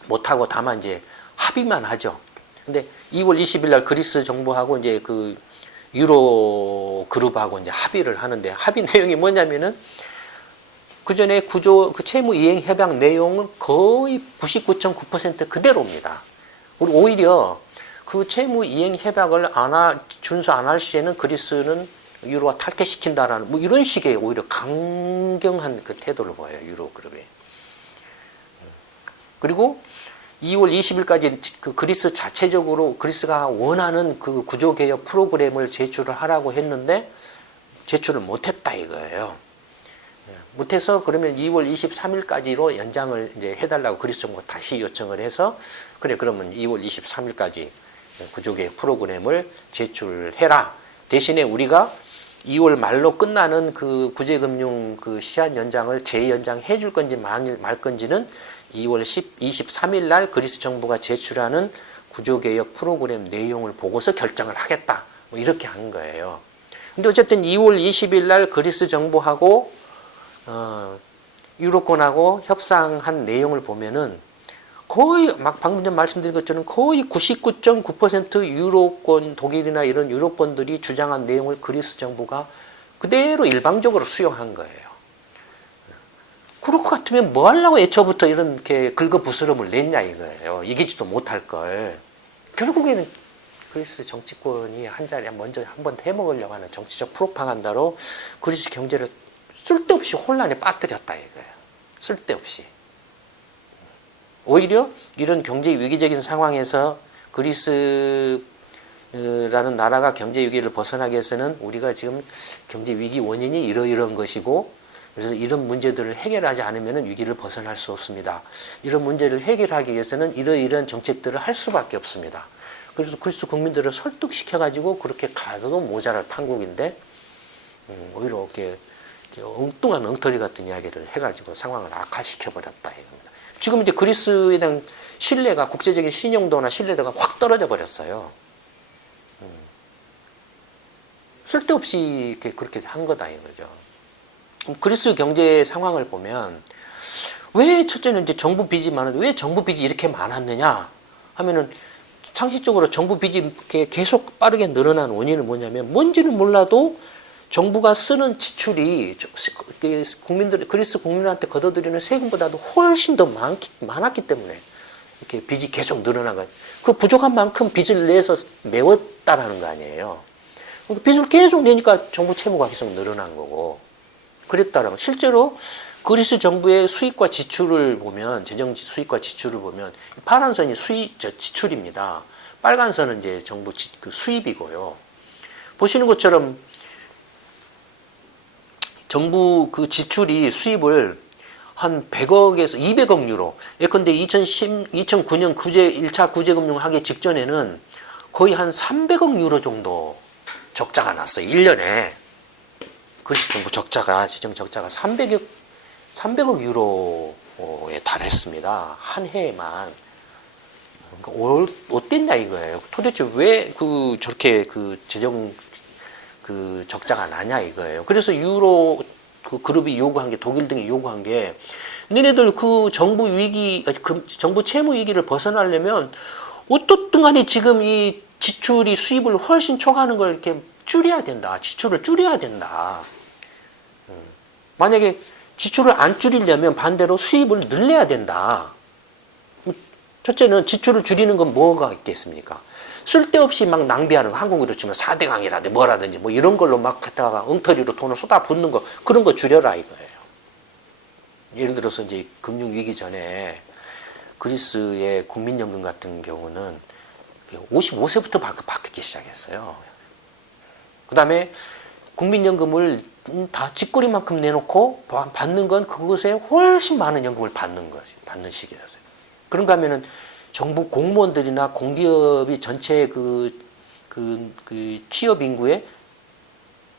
못하고 다만 이제 합의만 하죠. 근데 2월 20일 날 그리스 정부하고 이제 그 유로 그룹하고 이제 합의를 하는데 합의 내용이 뭐냐면은 그 전에 채무 이행 협약 내용은 거의 99.9% 그대로입니다. 그리고 오히려 그 채무 이행 협약을 준수 안 할 시에는 그리스는 유로화 탈퇴시킨다라는 뭐 이런 식의 오히려 강경한 그 태도를 보여요 유로 그룹이. 그리고 2월 20일까지 그 그리스 자체적으로 그리스가 원하는 그 구조개혁 프로그램을 제출을 하라고 했는데 제출을 못했다 이거예요. 못해서 그러면 2월 23일까지로 연장을 이제 해달라고 그리스 정부가 다시 요청을 해서 그래 그러면 2월 23일까지 구조개혁 프로그램을 제출해라. 대신에 우리가 2월 말로 끝나는 그 구제금융 그 시한 연장을 재연장해 줄 건지 말 건지는 2월 23일 날 그리스 정부가 제출하는 구조개혁 프로그램 내용을 보고서 결정을 하겠다. 뭐 이렇게 한 거예요. 근데 어쨌든 2월 20일 날 그리스 정부하고 유로권하고 협상한 내용을 보면은 거의 막 방금 전 말씀드린 것처럼 거의 99.9% 유로권 독일이나 이런 유로권들이 주장한 내용을 그리스 정부가 그대로 일방적으로 수용한 거예요. 그럴 것 같으면 뭐 하려고 애초부터 이렇게 긁어부스럼을 냈냐 이거예요. 이기지도 못할 걸. 결국에는 그리스 정치권이 한 자리에 먼저 한번 해먹으려고 하는 정치적 프로파간다로 그리스 경제를 쓸데없이 혼란에 빠뜨렸다 이거예요. 쓸데없이. 오히려 이런 경제 위기적인 상황에서 그리스라는 나라가 경제 위기를 벗어나기 위해서는 우리가 지금 경제 위기 원인이 이러이러한 것이고 그래서 이런 문제들을 해결하지 않으면 위기를 벗어날 수 없습니다. 이런 문제를 해결하기 위해서는 이러이러한 정책들을 할 수밖에 없습니다. 그래서 그리스 국민들을 설득시켜가지고 그렇게 가도 모자랄 판국인데 오히려 이렇게 엉뚱한 엉터리 같은 이야기를 해가지고 상황을 악화시켜버렸다 이겁니다. 지금 이제 그리스에 대한 신뢰가 국제적인 신용도나 신뢰도가 확 떨어져 버렸어요. 쓸데없이 그렇게 한 거다 이거죠. 그리스 경제 상황을 보면 왜 첫째는 이제 정부 빚이 많은데 왜 정부 빚이 이렇게 많았느냐 하면은 상식적으로 정부 빚이 이렇게 계속 빠르게 늘어난 원인은 뭐냐면 뭔지는 몰라도 정부가 쓰는 지출이 그리스 국민한테 걷어들이는 세금보다도 훨씬 더 많았기 때문에 이렇게 빚이 계속 늘어난 거예요. 그 부족한 만큼 빚을 내서 메웠다라는 거 아니에요. 빚을 계속 내니까 정부 채무가 계속 늘어난 거고 그랬다라고. 실제로 그리스 정부의 수입과 지출을 보면 재정 수입과 지출을 보면 파란 선이 지출입니다. 빨간 선은 이제 정부 수입이고요. 보시는 것처럼 정부 그 지출이 수입을 한 100억에서 200억 유로. 예컨대 2009년 1차 구제금융 하기 직전에는 거의 한 300억 유로 정도 적자가 났어요. 1년에. 그리스 정부 재정 적자가 300억 유로에 달했습니다. 한 해에만. 그러니까 어땠냐 이거예요. 도대체 왜 저렇게 재정 적자가 나냐 이거예요. 그래서 유로 그룹이 요구한 게 독일 등이 요구한 게 너네들 정부 위기 정부 채무 위기를 벗어나려면 어떻든 간에 지금 이 지출이 수입을 훨씬 초과하는 걸 이렇게 줄여야 된다. 지출을 줄여야 된다. 만약에 지출을 안 줄이려면 반대로 수입을 늘려야 된다. 첫째는 지출을 줄이는 건 뭐가 있겠습니까? 쓸데없이 막 낭비하는 거, 한국으로 치면 4대강이라든지 뭐라든지 뭐 이런 걸로 막 갖다가 엉터리로 돈을 쏟아붓는 거, 그런 거 줄여라 이거예요. 예를 들어서 이제 금융위기 전에 그리스의 국민연금 같은 경우는 55세부터 받기 시작했어요. 그 다음에 국민연금을 다 쥐꼬리만큼 내놓고 받는 건 그것에 훨씬 많은 연금을 받는 시기였어요. 그런가 하면은 정부 공무원들이나 공기업이 전체 취업 인구의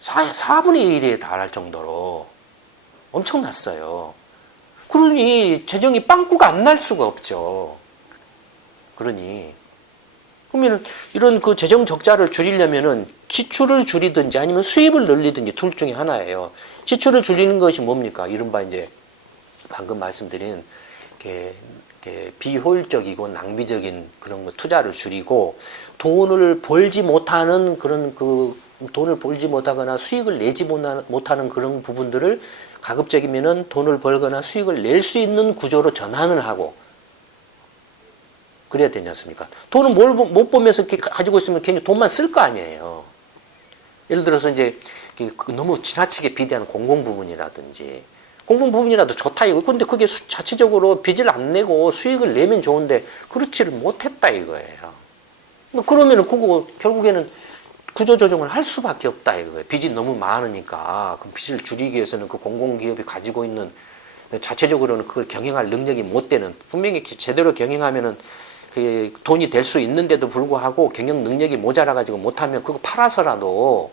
4분의 1에 달할 정도로 엄청났어요. 그러니 재정이 빵꾸가 안 날 수가 없죠. 그러면 이런 재정 적자를 줄이려면은 지출을 줄이든지 아니면 수입을 늘리든지 둘 중에 하나예요. 지출을 줄이는 것이 뭡니까? 이른바 이제 방금 말씀드린 비효율적이고 낭비적인 그런 투자를 줄이고 돈을 벌지 못하는 돈을 벌지 못하거나 수익을 내지 못하는 그런 부분들을 가급적이면은 돈을 벌거나 수익을 낼 수 있는 구조로 전환을 하고 그래야 되지 않습니까? 돈을 못 벌면서 가지고 있으면 괜히 돈만 쓸 거 아니에요. 예를 들어서 이제 너무 지나치게 비대한 공공부문이라든지 공공부문이라도 좋다 이거. 근데 그게 자체적으로 빚을 안 내고 수익을 내면 좋은데 그렇지를 못했다 이거예요. 그러면은 그거 결국에는 구조조정을 할 수밖에 없다 이거예요. 빚이 너무 많으니까. 그럼 빚을 줄이기 위해서는 그 공공기업이 가지고 있는 자체적으로는 그걸 경영할 능력이 못 되는, 분명히 제대로 경영하면은 그 돈이 될 수 있는데도 불구하고 경영 능력이 모자라 가지고 못하면 그거 팔아서라도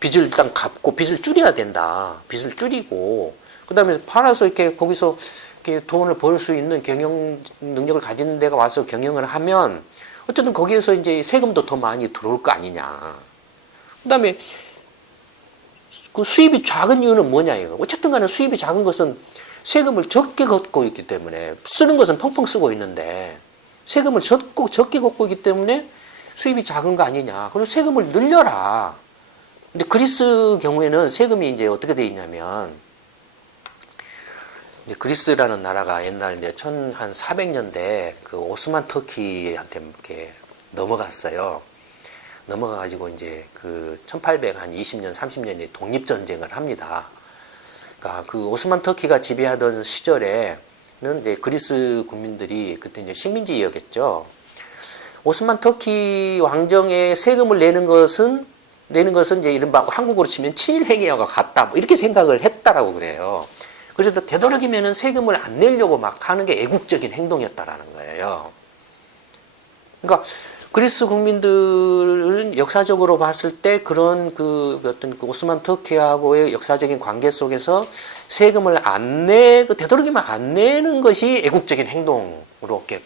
빚을 일단 갚고 빚을 줄여야 된다. 빚을 줄이고 그다음에 팔아서 이렇게 거기서 이렇게 돈을 벌 수 있는 경영 능력을 가진 데가 와서 경영을 하면 어쨌든 거기에서 이제 세금도 더 많이 들어올 거 아니냐. 그다음에 그 수입이 작은 이유는 뭐냐 이거. 어쨌든 간에 수입이 작은 것은 세금을 적게 걷고 있기 때문에, 쓰는 것은 펑펑 쓰고 있는데 세금을 적게 걷고 있기 때문에 수입이 작은 거 아니냐. 그럼 세금을 늘려라. 근데 그리스 경우에는 세금이 이제 어떻게 돼 있냐면, 이제 그리스라는 나라가 옛날 이제 1400년대 그 오스만 터키한테 이렇게 넘어갔어요. 넘어가가지고 이제 그 1820년, 30년에 독립전쟁을 합니다. 그러니까 그 오스만 터키가 지배하던 시절에는 이제 그리스 국민들이 그때 이제 식민지였겠죠. 오스만 터키 왕정에 세금을 내는 것은 이제 이른바 한국으로 치면 친일행위와 같다. 뭐 이렇게 생각을 했다라고 그래요. 그래서 되도록이면은 세금을 안 내려고 막 하는 게 애국적인 행동이었다라는 거예요. 그러니까 그리스 국민들은 역사적으로 봤을 때 그런 그 어떤 그 오스만 터키하고의 역사적인 관계 속에서 세금을 되도록이면 안 내는 것이 애국적인 행동으로 이렇게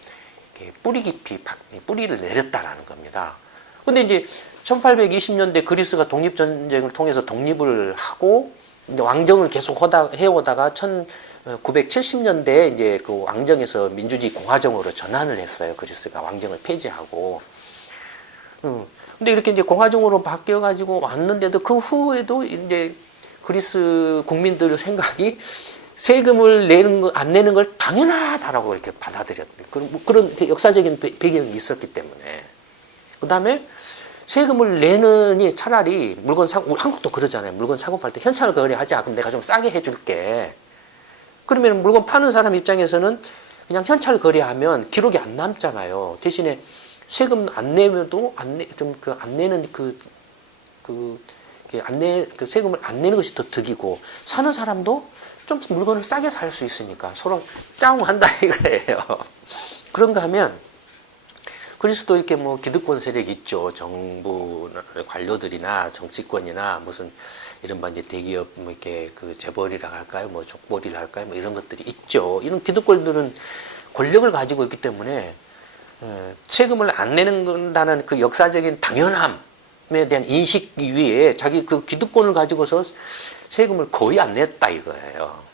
뿌리 깊이 뿌리를 내렸다라는 겁니다. 근데 이제 1820년대 그리스가 독립전쟁을 통해서 독립을 하고 이제 왕정을 계속 해오다가 1970년대에 이제 그 왕정에서 민주주의 공화정으로 전환을 했어요. 그리스가 왕정을 폐지하고. 근데 이렇게 이제 공화정으로 바뀌어가지고 왔는데도 그 후에도 이제 그리스 국민들 생각이 세금을 안 내는 걸 당연하다라고 이렇게 받아들였대. 그런 역사적인 배경이 있었기 때문에. 그 다음에 세금을 내느니 차라리 물건 사고, 한국도 그러잖아요. 물건 사고 팔 때 현찰 거래하자. 그럼 내가 좀 싸게 해줄게. 그러면 물건 파는 사람 입장에서는 그냥 현찰 거래하면 기록이 안 남잖아요. 대신에 세금 안 내면도 세금을 안 내는 것이 더 득이고, 사는 사람도 좀 물건을 싸게 살 수 있으니까 서로 짜웅한다 이거예요. 그런가 하면 그리스도 이렇게 뭐 기득권 세력이 있죠. 정부 관료들이나 정치권이나 무슨 이른바 이제 대기업 뭐 이렇게 그 재벌이라 할까요, 뭐 족벌이라 할까요, 뭐 이런 것들이 있죠. 이런 기득권들은 권력을 가지고 있기 때문에 세금을 안 내는다는 그 역사적인 당연함에 대한 인식 위에 자기 그 기득권을 가지고서 세금을 거의 안 냈다 이거예요.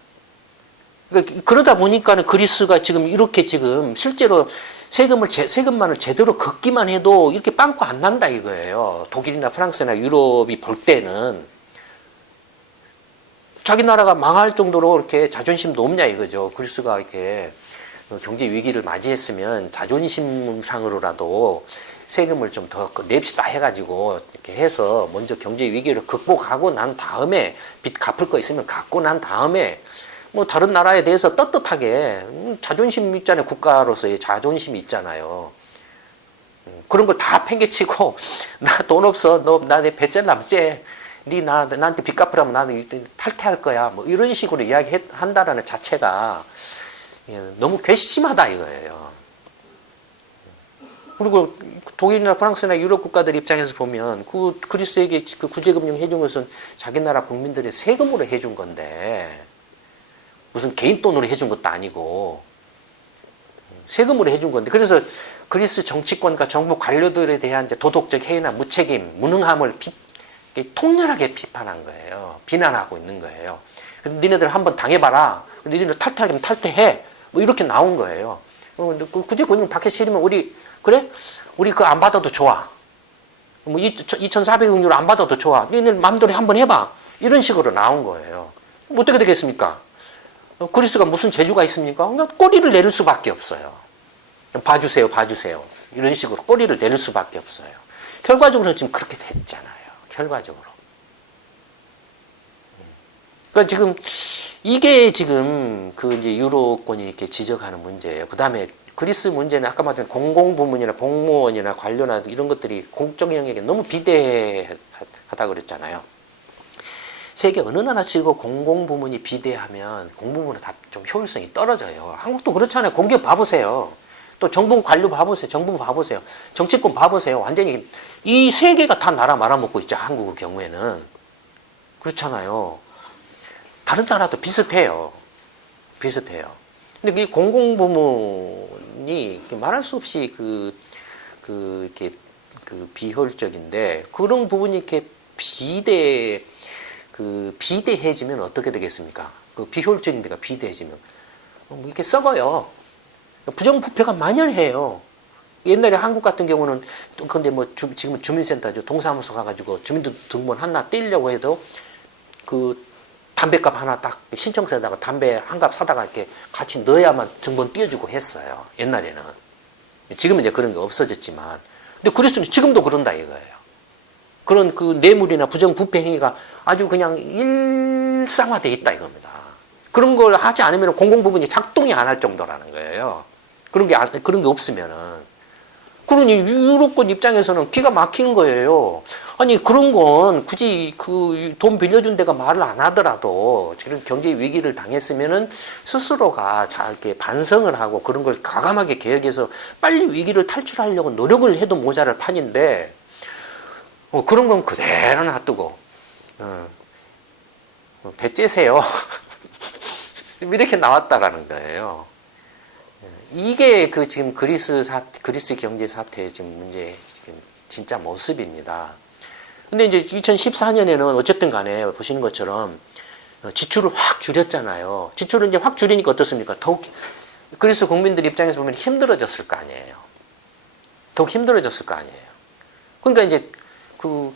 그러니까 그러다 보니까는 그리스가 지금 이렇게 지금 실제로 세금만을 제대로 걷기만 해도 이렇게 빵꾸 안 난다 이거예요. 독일이나 프랑스나 유럽이 볼 때는 자기 나라가 망할 정도로 이렇게 자존심도 없냐 이거죠. 그리스가 이렇게 경제 위기를 맞이했으면 자존심상으로라도 세금을 좀 더 냅시다 해가지고 이렇게 해서 먼저 경제 위기를 극복하고 난 다음에 빚 갚을 거 있으면 갚고 난 다음에 뭐 다른 나라에 대해서 떳떳하게 자존심 있잖아요. 국가로서의 자존심이 있잖아요. 그런 걸 다 팽개치고 나 돈 없어. 너 나 내 배째 남째. 나한테 빚 갚으라면 나는 탈퇴할 거야. 뭐 이런 식으로 이야기한다라는 자체가 너무 괘씸하다 이거예요. 그리고 독일이나 프랑스나 유럽 국가들 입장에서 보면 그 그리스에게 그 구제금융 해준 것은 자기 나라 국민들의 세금으로 해준 건데 무슨 개인 돈으로 해준 것도 아니고 세금으로 해준 건데, 그래서 그리스 정치권과 정부 관료들에 대한 이제 도덕적 해이나 무책임, 무능함을 통렬하게 비판한 거예요. 비난하고 있는 거예요. 그래서 니네들 한번 당해봐라. 니네들 탈퇴하면 탈퇴해. 뭐 이렇게 나온 거예요. 그 구제금융 받기 싫으면 우리 그거 안 받아도 좋아. 뭐 2,400억유로 안 받아도 좋아. 니네 마음대로 한번 해봐. 이런 식으로 나온 거예요. 어떻게 되겠습니까? 그리스가 무슨 재주가 있습니까? 그냥 꼬리를 내릴 수밖에 없어요. 봐주세요. 이런 식으로 꼬리를 내릴 수밖에 없어요. 결과적으로는 지금 그렇게 됐잖아요. 결과적으로. 그러니까 지금 이게 지금 그 이제 유로권이 이렇게 지적하는 문제예요. 그 다음에 그리스 문제는 아까 말한 공공부문이나 공무원이나 관료나 이런 것들이 공적 영역에 너무 비대하다 그랬잖아요. 세계 어느 나라 치고 공공부문이 비대하면 공부부문은 다 좀 효율성이 떨어져요. 한국도 그렇잖아요. 공기업 봐보세요. 또 정부 관료 봐보세요. 정부 봐보세요. 정치권 봐보세요. 완전히 이 세 개가 다 나라 말아먹고 있죠. 한국의 경우에는. 그렇잖아요. 다른 나라도 비슷해요. 비슷해요. 근데 이 공공부문이 말할 수 없이 이렇게 비효율적인데 그런 부분이 이렇게 비대해지면 어떻게 되겠습니까? 그 비효율적인 데가 비대해지면 이렇게 썩어요. 부정부패가 만연해요. 옛날에 한국 같은 경우는 근데 뭐 지금 주민센터죠. 동사무소 가가지고 주민등록번 하나 떼려고 해도 그 담배값 하나 딱 신청서에다가 담배 한 갑 사다가 이렇게 같이 넣어야만 등본 띄워주고 했어요. 옛날에는. 지금은 이제 그런 게 없어졌지만. 근데 그리스도는 지금도 그런다 이거예요. 그런 그 뇌물이나 부정부패 행위가 아주 그냥 일상화돼 있다 이겁니다. 그런 걸 하지 않으면 공공부문이 작동이 안 할 정도라는 거예요. 그런 게 없으면은. 그러니 유럽권 입장에서는 기가 막히는 거예요. 아니 그런 건 굳이 그 돈 빌려준 데가 말을 안 하더라도 그런 경제 위기를 당했으면은 스스로가 잘 이렇게 반성을 하고 그런 걸 과감하게 개혁해서 빨리 위기를 탈출하려고 노력을 해도 모자랄 판인데 그런 건 그대로 놔두고 배 째세요. 이렇게 나왔다라는 거예요. 이게 그 지금 그리스 경제 사태의 지금 문제 지금 진짜 모습입니다. 근데 이제 2014년에는 어쨌든 간에 보시는 것처럼 지출을 확 줄였잖아요. 지출을 이제 확 줄이니까 어떻습니까? 더욱 그리스 국민들 입장에서 보면 힘들어졌을 거 아니에요. 더욱 힘들어졌을 거 아니에요. 그러니까 이제 그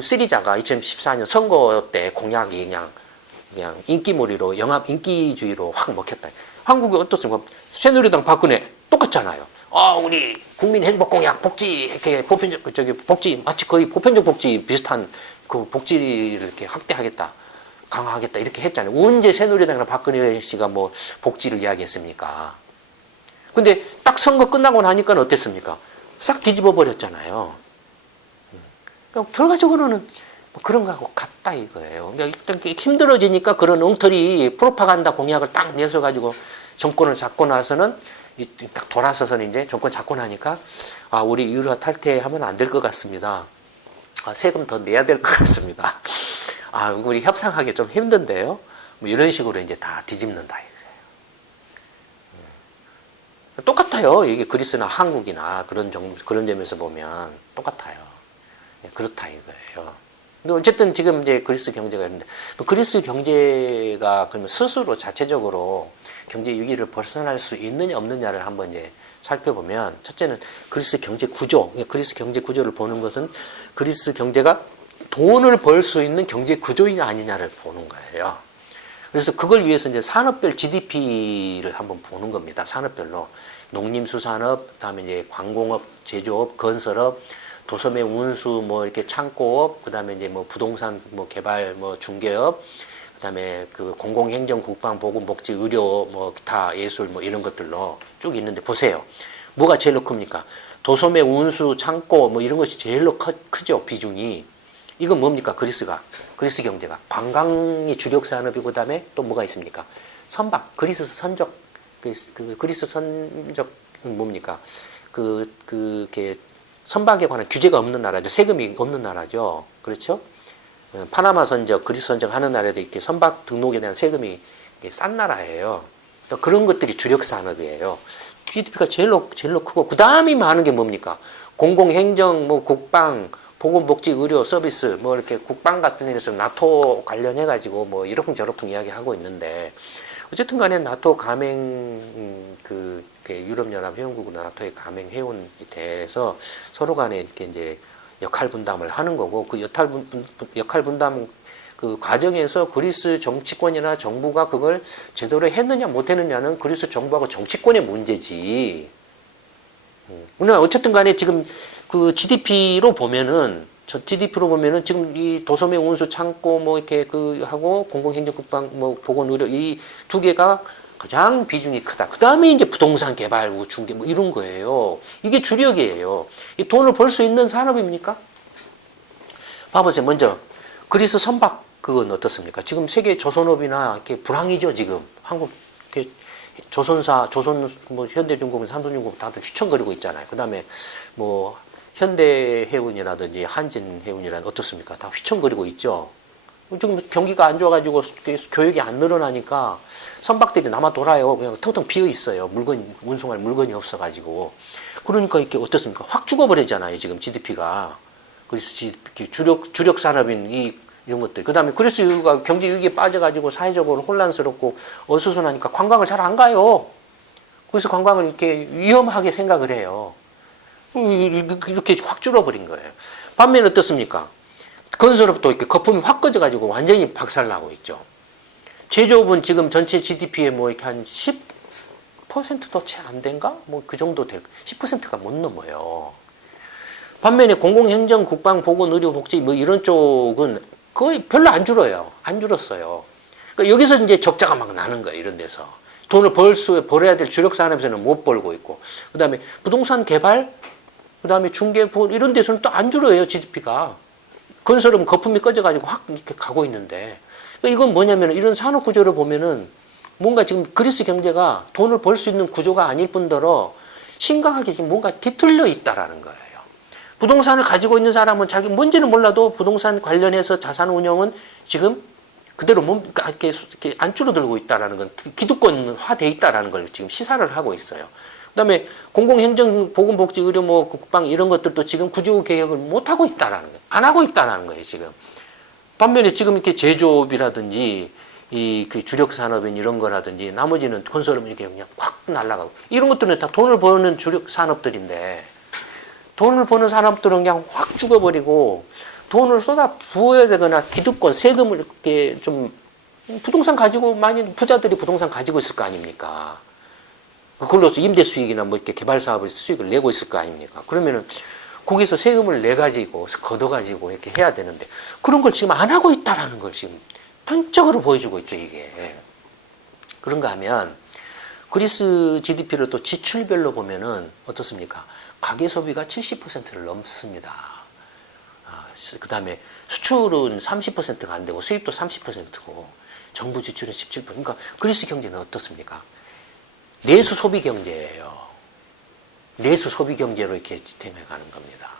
시리자가 2014년 선거 때 공약이 그냥 인기몰이로 영합 인기주의로 확 먹혔다. 한국이 어떻습니까? 새누리당 박근혜 똑같잖아요. 우리 국민 행복 공약 복지 이렇게 보편적 복지 마치 거의 보편적 복지 비슷한 그 복지를 이렇게 확대하겠다, 강화하겠다 이렇게 했잖아요. 언제 새누리당이나 박근혜 씨가 뭐 복지를 이야기했습니까? 근데 딱 선거 끝나고 나니까 어땠습니까? 싹 뒤집어 버렸잖아요. 그러니까 결과적으로는 뭐 그런 거하고 같다 이거예요. 그러니까 일단 힘들어지니까 그런 엉터리 프로파간다 공약을 딱 내서가지고 정권을 잡고 나서는 딱 돌아서서는 이제 정권 잡고 나니까 우리 유라 탈퇴하면 안 될 것 같습니다. 세금 더 내야 될 것 같습니다. 우리 협상하기 좀 힘든데요. 뭐 이런 식으로 이제 다 뒤집는다 이거예요. 똑같아요. 이게 그리스나 한국이나 그런 점에서 보면 똑같아요. 그렇다 이거예요. 근데 어쨌든 지금 이제 그리스 경제가 있는데 그리스 경제가 그러면 스스로 자체적으로 경제 위기를 벗어날 수 있느냐 없느냐를 한번 이제 살펴보면 첫째는 그리스 경제 구조, 그리스 경제 구조를 보는 것은 그리스 경제가 돈을 벌 수 있는 경제 구조이냐 아니냐를 보는 거예요. 그래서 그걸 위해서 이제 산업별 GDP를 한번 보는 겁니다. 산업별로 농림수산업, 그다음에 이제 관공업, 제조업, 건설업, 도소매 운수, 뭐 이렇게 창고업, 그다음에 이제 뭐 부동산, 뭐 개발, 뭐 중개업, 그다음에 그 공공행정, 국방, 보건, 복지, 의료, 뭐 기타 예술, 뭐 이런 것들로 쭉 있는데 보세요. 뭐가 제일로 큽니까? 도소매 운수, 창고, 뭐 이런 것이 제일로 크죠 비중이. 이건 뭡니까? 그리스 경제가 관광이 주력 산업이고 그다음에 또 뭐가 있습니까? 선박, 그리스 선적, 그리스 선적은 뭡니까? 이렇게 선박에 관한 규제가 없는 나라죠. 세금이 없는 나라죠. 그렇죠? 파나마 선적, 그리스 선적 하는 나라도 이렇게 선박 등록에 대한 세금이 싼 나라예요. 그러니까 그런 것들이 주력 산업이에요. GDP가 제일로 크고 그 다음이 많은 게 뭡니까? 공공행정, 뭐 국방, 보건복지, 의료, 서비스, 뭐 이렇게 국방 같은 데서 나토 관련해가지고 뭐 이러쿵저러쿵 이야기하고 있는데 어쨌든 간에 나토 가맹 유럽연합 회원국으로 나토에 가맹 회원이 돼서 서로 간에 이렇게 이제 역할 분담을 하는 거고 그 역할 분담 그 과정에서 그리스 정치권이나 정부가 그걸 제대로 했느냐 못했느냐는 그리스 정부하고 정치권의 문제지. 그러나 어쨌든 간에 지금 그 GDP로 보면은 지금 이 도소매 운수 창고 뭐 이렇게 하고 공공행정 국방 뭐 보건 의료 이 두 개가 가장 비중이 크다. 그 다음에 이제 부동산 개발, 중개 뭐 이런 거예요. 이게 주력이에요. 이 돈을 벌 수 있는 산업입니까? 봐보세요. 먼저 그리스 선박 그건 어떻습니까? 지금 세계 조선업이나 이렇게 불황이죠. 지금 한국 이렇게 조선사, 조선 뭐 현대중공업, 삼성중공업 다들 휘청거리고 있잖아요. 그 다음에 뭐 현대해운이라든지 한진해운이라든지 어떻습니까? 다 휘청거리고 있죠. 지금 경기가 안 좋아가지고 교육이 안 늘어나니까 선박들이 남아 돌아요. 그냥 텅텅 비어 있어요. 운송할 물건이 없어가지고. 그러니까 이렇게 어떻습니까? 확 죽어버리잖아요. 지금 GDP가. 그래서 주력 산업인 이런 것들. 그 다음에 그리스가 경제 위기에 빠져가지고 사회적으로 혼란스럽고 어수선하니까 관광을 잘 안 가요. 그래서 관광을 이렇게 위험하게 생각을 해요. 이렇게 확 줄어버린 거예요. 반면에 어떻습니까? 건설업도 이렇게 거품이 확 꺼져가지고 완전히 박살나고 있죠. 제조업은 지금 전체 GDP에 뭐 이렇게 한 10%도 채 안 된가? 뭐 그 정도 될, 10%가 못 넘어요. 반면에 공공행정, 국방, 보건, 의료, 복지 뭐 이런 쪽은 거의 별로 안 줄어요. 안 줄었어요. 그러니까 여기서 이제 적자가 막 나는 거예요. 이런 데서. 돈을 벌어야 될 주력 산업에서는 못 벌고 있고. 그 다음에 부동산 개발, 그 다음에 중개, 이런 데서는 또 안 줄어요. GDP가. 건설은 거품이 꺼져가지고 확 이렇게 가고 있는데. 그러니까 이건 뭐냐면 이런 산업 구조를 보면은 뭔가 지금 그리스 경제가 돈을 벌 수 있는 구조가 아닐 뿐더러 심각하게 지금 뭔가 뒤틀려 있다라는 거예요. 부동산을 가지고 있는 사람은 자기 뭔지는 몰라도 부동산 관련해서 자산 운영은 지금 그대로 이렇게 안 줄어들고 있다라는 건 기득권화돼 있다라는 걸 지금 시사를 하고 있어요. 그다음에 공공행정, 보건복지, 의료, 뭐 국방 이런 것들도 지금 구조 개혁을 못 하고 있다라는 거예요. 안 하고 있다라는 거예요 지금. 반면에 지금 이렇게 제조업이라든지 그 주력 산업인 이런 거라든지 나머지는 건설은 이렇게 그냥 확 날아가고 이런 것들은 다 돈을 버는 주력 산업들인데 돈을 버는 산업들은 그냥 확 죽어버리고 돈을 쏟아 부어야 되거나 기득권, 세금을 이렇게 좀 부동산 가지고 많이 부자들이 부동산 가지고 있을 거 아닙니까? 그걸로서 임대 수익이나 뭐 이렇게 개발 사업을 수익을 내고 있을 거 아닙니까? 그러면은 거기서 세금을 내 가지고 걷어 가지고 이렇게 해야 되는데 그런 걸 지금 안 하고 있다라는 걸 지금 단적으로 보여주고 있죠 이게. 그런가 하면 그리스 GDP를 또 지출별로 보면은 어떻습니까? 가계 소비가 70%를 넘습니다. 그 다음에 수출은 30%가 안 되고 수입도 30%고 정부 지출은 17%. 그러니까 그리스 경제는 어떻습니까? 내수 소비 경제예요. 내수 소비 경제로 이렇게 지탱해 가는 겁니다.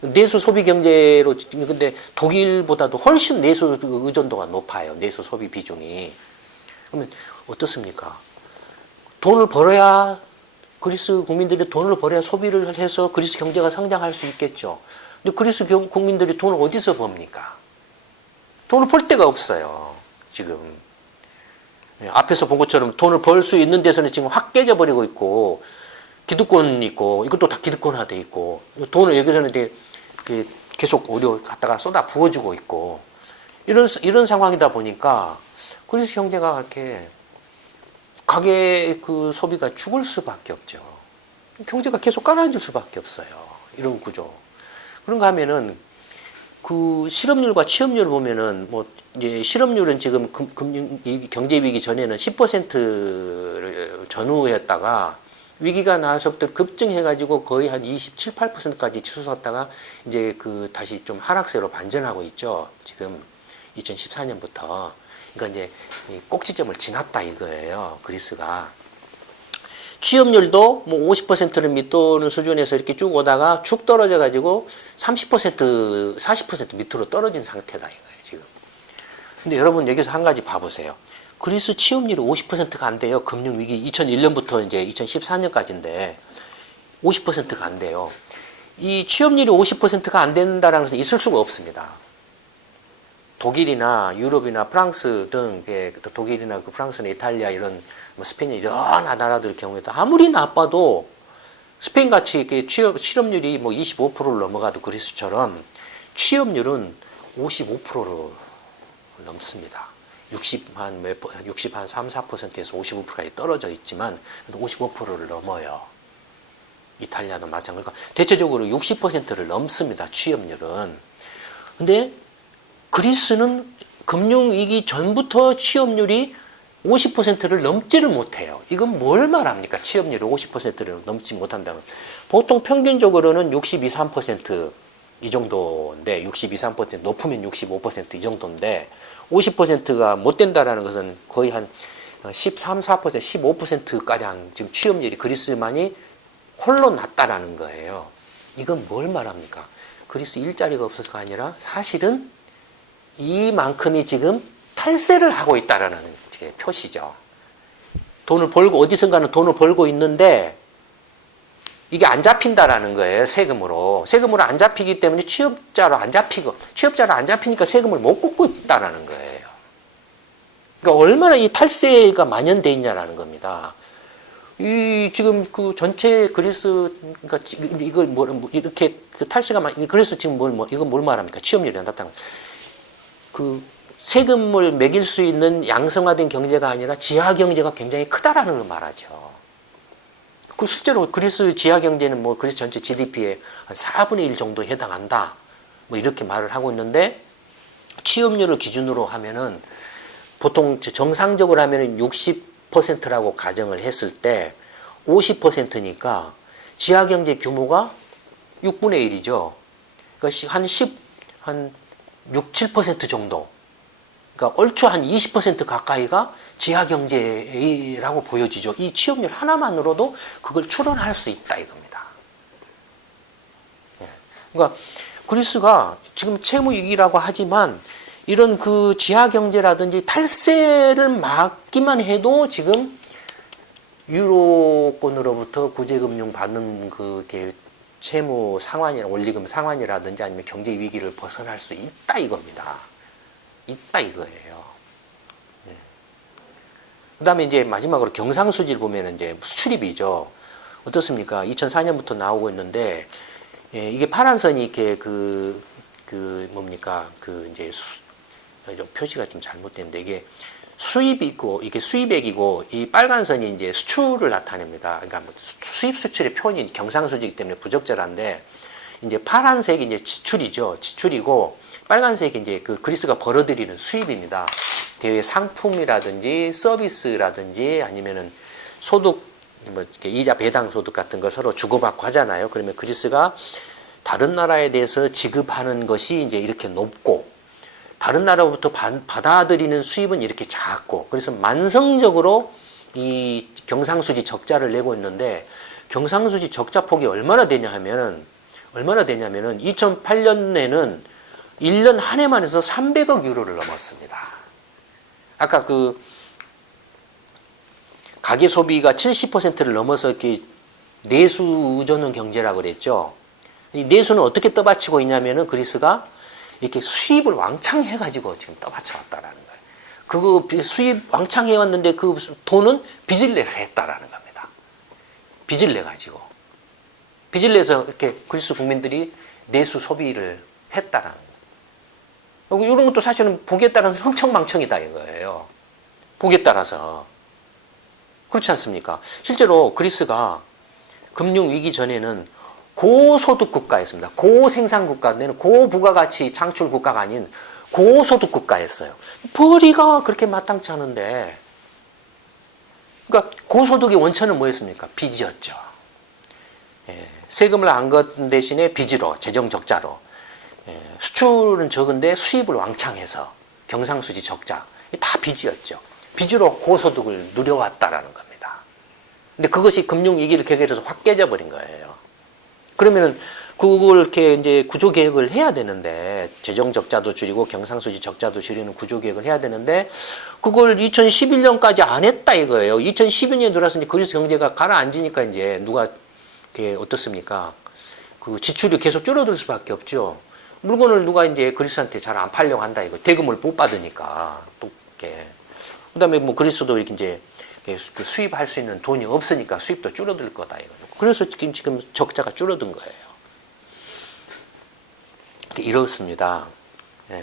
내수 소비 경제로, 근데 독일보다도 훨씬 내수 의존도가 높아요. 내수 소비 비중이. 그러면 어떻습니까? 돈을 벌어야, 그리스 국민들이 돈을 벌어야 소비를 해서 그리스 경제가 성장할 수 있겠죠. 근데 그리스 국민들이 돈을 어디서 법니까? 돈을 벌 데가 없어요. 지금. 앞에서 본 것처럼 돈을 벌 수 있는 데서는 지금 확 깨져버리고 있고, 기득권 있고, 이것도 다 기득권화돼 있고, 돈을 여기서는 계속 의료 갖다가 쏟아 부어주고 있고, 이런 상황이다 보니까, 그리스 경제가 이렇게, 가계 그 소비가 죽을 수밖에 없죠. 경제가 계속 깔아줄 수밖에 없어요. 이런 구조. 그런가 하면은, 그 실업률과 취업률을 보면은 뭐 이제 실업률은 지금 경제 위기 전에는 10%를 전후였다가 위기가 나서부터 급증해가지고 거의 한 27, 8%까지 치솟았다가 이제 그 다시 좀 하락세로 반전하고 있죠. 지금 2014년부터. 그러니까 이제 꼭지점을 지났다 이거예요. 그리스가. 취업률도 뭐 50%를 밑도는 수준에서 이렇게 쭉 오다가 쭉 떨어져 가지고 30%, 40% 밑으로 떨어진 상태다 이거예요, 지금. 근데 여러분 여기서 한 가지 봐보세요. 그리스 취업률이 50%가 안 돼요. 금융위기 2001년부터 이제 2014년까지인데 50%가 안 돼요. 이 취업률이 50%가 안 된다라는 것은 있을 수가 없습니다. 독일이나 유럽이나 프랑스 등, 독일이나 프랑스나 이탈리아 이런 뭐 스페인 이런 나라들 경우에도 아무리 나빠도 스페인 같이 이렇게 실업률이 뭐 25%를 넘어가도 그리스처럼 취업률은 55%를 넘습니다. 60한 3, 4%에서 55%까지 떨어져 있지만 55%를 넘어요. 이탈리아도 마찬가지고 대체적으로 60%를 넘습니다. 취업률은. 근데 그리스는 금융위기 전부터 취업률이 50%를 넘지를 못해요. 이건 뭘 말합니까? 취업률이 50%를 넘지 못한다면. 보통 평균적으로는 62, 3%이 정도인데 62, 3% 높으면 65%이 정도인데 50%가 못 된다라는 것은 거의 한 13, 4%, 15%가량 지금 취업률이 그리스만이 홀로 낮다라는 거예요. 이건 뭘 말합니까? 그리스 일자리가 없어서가 아니라 사실은 이만큼이 지금 탈세를 하고 있다라는 표시죠. 돈을 벌고 어디선가는 돈을 벌고 있는데 이게 안 잡힌다라는 거예요. 세금으로 안 잡히기 때문에 취업자로 안 잡히니까 세금을 못 걷고 있다라는 거예요. 그러니까 얼마나 이 탈세가 만연돼 있냐라는 겁니다. 이 지금 그 전체 그리스 그러니까 이걸 뭐 이렇게 그 탈세가 그래서 지금 이건 뭘 말합니까? 취업률이 낮다는 그 세금을 매길 수 있는 양성화된 경제가 아니라 지하 경제가 굉장히 크다라는 걸 말하죠. 그 실제로 그리스 지하 경제는 뭐 그리스 전체 GDP의 한 4분의 1 정도에 해당한다. 뭐 이렇게 말을 하고 있는데 취업률을 기준으로 하면은 보통 정상적으로 하면은 60%라고 가정을 했을 때 50%니까 지하 경제 규모가 6분의 1이죠. 그러니까 한 6, 7% 정도. 그러니까 얼추 한 20% 가까이가 지하 경제라고 보여지죠. 이 취업률 하나만으로도 그걸 추론할 수 있다 이겁니다. 그러니까 그리스가 지금 채무 위기라고 하지만 이런 그 지하 경제라든지 탈세를 막기만 해도 지금 유로권으로부터 구제금융 받는 그 채무 상환이나 원리금 상환이라든지 아니면 경제 위기를 벗어날 수 있다 이겁니다. 있다 이거예요. 네. 그다음에 이제 마지막으로 경상수지를 보면 이제 수출입이죠. 어떻습니까? 2004년부터 나오고 있는데 예, 이게 파란 선이 이렇게 뭡니까? 이제 표시가 좀 잘못됐는데 이게 수입이 있고 이게 수입액이고 이 빨간 선이 이제 수출을 나타냅니다. 그러니까 뭐 수입 수출의 표현이 경상수지이기 때문에 부적절한데 이제 파란색이 이제 지출이죠. 지출이고 빨간색이 이제 그 그리스가 벌어들이는 수입입니다. 대외 상품이라든지 서비스라든지 아니면은 소득 뭐 이렇게 이자 배당 소득 같은 걸 서로 주고받고 하잖아요. 그러면 그리스가 다른 나라에 대해서 지급하는 것이 이제 이렇게 높고 다른 나라로부터 받아들이는 수입은 이렇게 작고 그래서 만성적으로 이 경상수지 적자를 내고 있는데 경상수지 적자 폭이 얼마나 되냐면은 2008년에는 1년 한 해만 해서 300억 유로를 넘었습니다. 아까 그 가계 소비가 70%를 넘어서 이렇게 내수 의존형 경제라고 그랬죠. 이 내수는 어떻게 떠받치고 있냐면은 그리스가 이렇게 수입을 왕창 해가지고 지금 떠받쳐 왔다라는 거예요. 그거 수입 왕창 해왔는데 그 돈은 빚을 내서 했다라는 겁니다. 빚을 내가지고. 빚을 내서 이렇게 그리스 국민들이 내수 소비를 했다라는 거예요. 이런 것도 사실은 복에 따라서 흥청망청이다 이거예요. 복에 따라서. 그렇지 않습니까? 실제로 그리스가 금융위기 전에는 고소득 국가였습니다. 고생산 국가, 고부가가치 창출 국가가 아닌 고소득 국가였어요. 벌이가 그렇게 마땅치 않은데, 그러니까 고소득의 원천은 뭐였습니까? 빚이었죠. 예, 세금을 안 걷는 대신에 빚으로, 재정 적자로. 예, 수출은 적은데 수입을 왕창 해서 경상수지 적자. 다 빚이었죠. 빚으로 고소득을 누려왔다라는 겁니다. 근데 그것이 금융위기를 계기해서 확 깨져버린 거예요. 그러면은 그걸 이렇게 이제 구조 개혁을 해야 되는데 재정 적자도 줄이고 경상수지 적자도 줄이는 구조 개혁을 해야 되는데 그걸 2011년까지 안 했다 이거예요. 2012년에 들어서 이제 그리스 경제가 가라앉으니까 이제 누가 어떻습니까? 그 지출이 계속 줄어들 수밖에 없죠. 물건을 누가 이제 그리스한테 잘 안 팔려고 한다 이거. 대금을 못 받으니까 또 이렇게. 그다음에 뭐 그리스도 이렇게 이제 수입할 수 있는 돈이 없으니까 수입도 줄어들 거다 이거. 그래서 지금 적자가 줄어든 거예요. 이렇습니다. 예.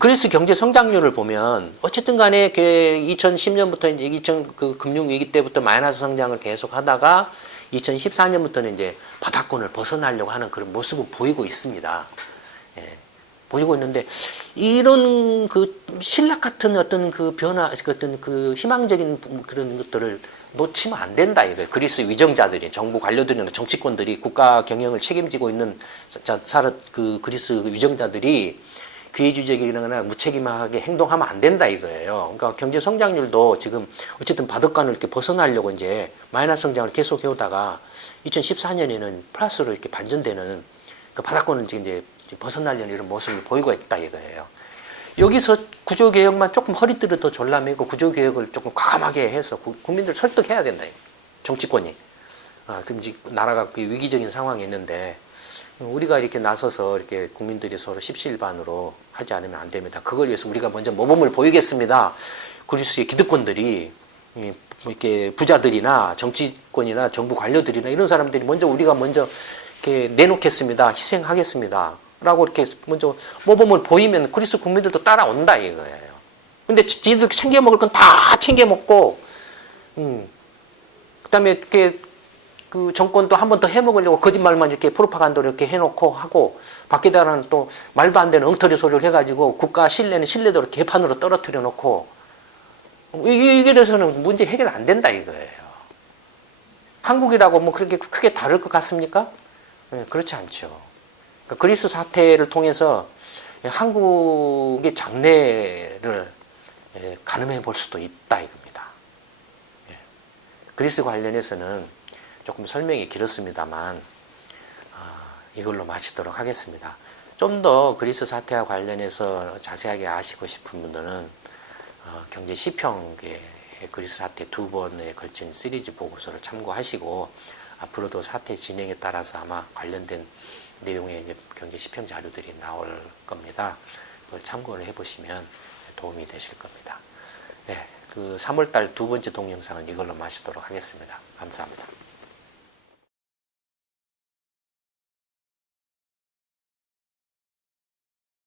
그리스 경제 성장률을 보면 어쨌든 간에 2010년부터 이제 그 금융위기 때부터 마이너스 성장을 계속 하다가 2014년부터는 이제 바닥권을 벗어나려고 하는 그런 모습을 보이고 있습니다. 예. 보이고 있는데 이런 그 신락 같은 어떤 그 변화, 어떤 그 희망적인 그런 것들을 놓치면 안 된다 이거예요. 그리스 위정자들이, 정부 관료들이나 정치권들이, 국가 경영을 책임지고 있는 그 그리스 위정자들이 기회주의적이거나 무책임하게 행동하면 안 된다 이거예요. 그러니까 경제 성장률도 지금 어쨌든 바둑간을 이렇게 벗어나려고 이제 마이너스 성장을 계속 해오다가 2014년에는 플러스로 이렇게 반전되는 그 바닥권을 지금 이제 벗어나려는 이런 모습을 보이고 있다 이거예요. 여기서 구조개혁만 조금 허리띠를 더 졸라매고 구조개혁을 조금 과감하게 해서 국민들 설득해야 된다. 정치권이. 그럼 이제 나라가 위기적인 상황에 있는데 우리가 이렇게 나서서 이렇게 국민들이 서로 십시일반으로 하지 않으면 안 됩니다. 그걸 위해서 우리가 먼저 모범을 보이겠습니다. 그리스의 기득권들이 이렇게 부자들이나 정치권이나 정부 관료들이나 이런 사람들이 우리가 먼저 이렇게 내놓겠습니다. 희생하겠습니다. 라고 이렇게 먼저 모범을 보이면 그리스 국민들도 따라온다 이거예요. 근데 지들 챙겨 먹을 건 다 챙겨 먹고, 그다음에 이렇게 그 정권도 한 번 더 해먹으려고 거짓말만 이렇게 프로파간다로 이렇게 해놓고 하고, 밖에다가는 또 말도 안 되는 엉터리 소리를 해가지고 국가 신뢰는 신뢰도를 개판으로 떨어뜨려 놓고, 이게 돼서는 문제 해결 안 된다 이거예요. 한국이라고 뭐 그렇게 크게 다를 것 같습니까? 네, 그렇지 않죠. 그러니까 그리스 사태를 통해서 한국의 장래를 가늠해 볼 수도 있다 이겁니다. 그리스 관련해서는 조금 설명이 길었습니다만 이걸로 마치도록 하겠습니다. 좀 더 그리스 사태와 관련해서 자세하게 아시고 싶은 분들은 경제 시평의 그리스 사태 2번에 걸친 시리즈 보고서를 참고하시고, 앞으로도 사태 진행에 따라서 아마 관련된 내용의 이제 경제 시평 자료들이 나올 겁니다. 그걸 참고를 해보시면 도움이 되실 겁니다. 네, 그 3월달 두 번째 동영상은 이걸로 마치도록 하겠습니다. 감사합니다.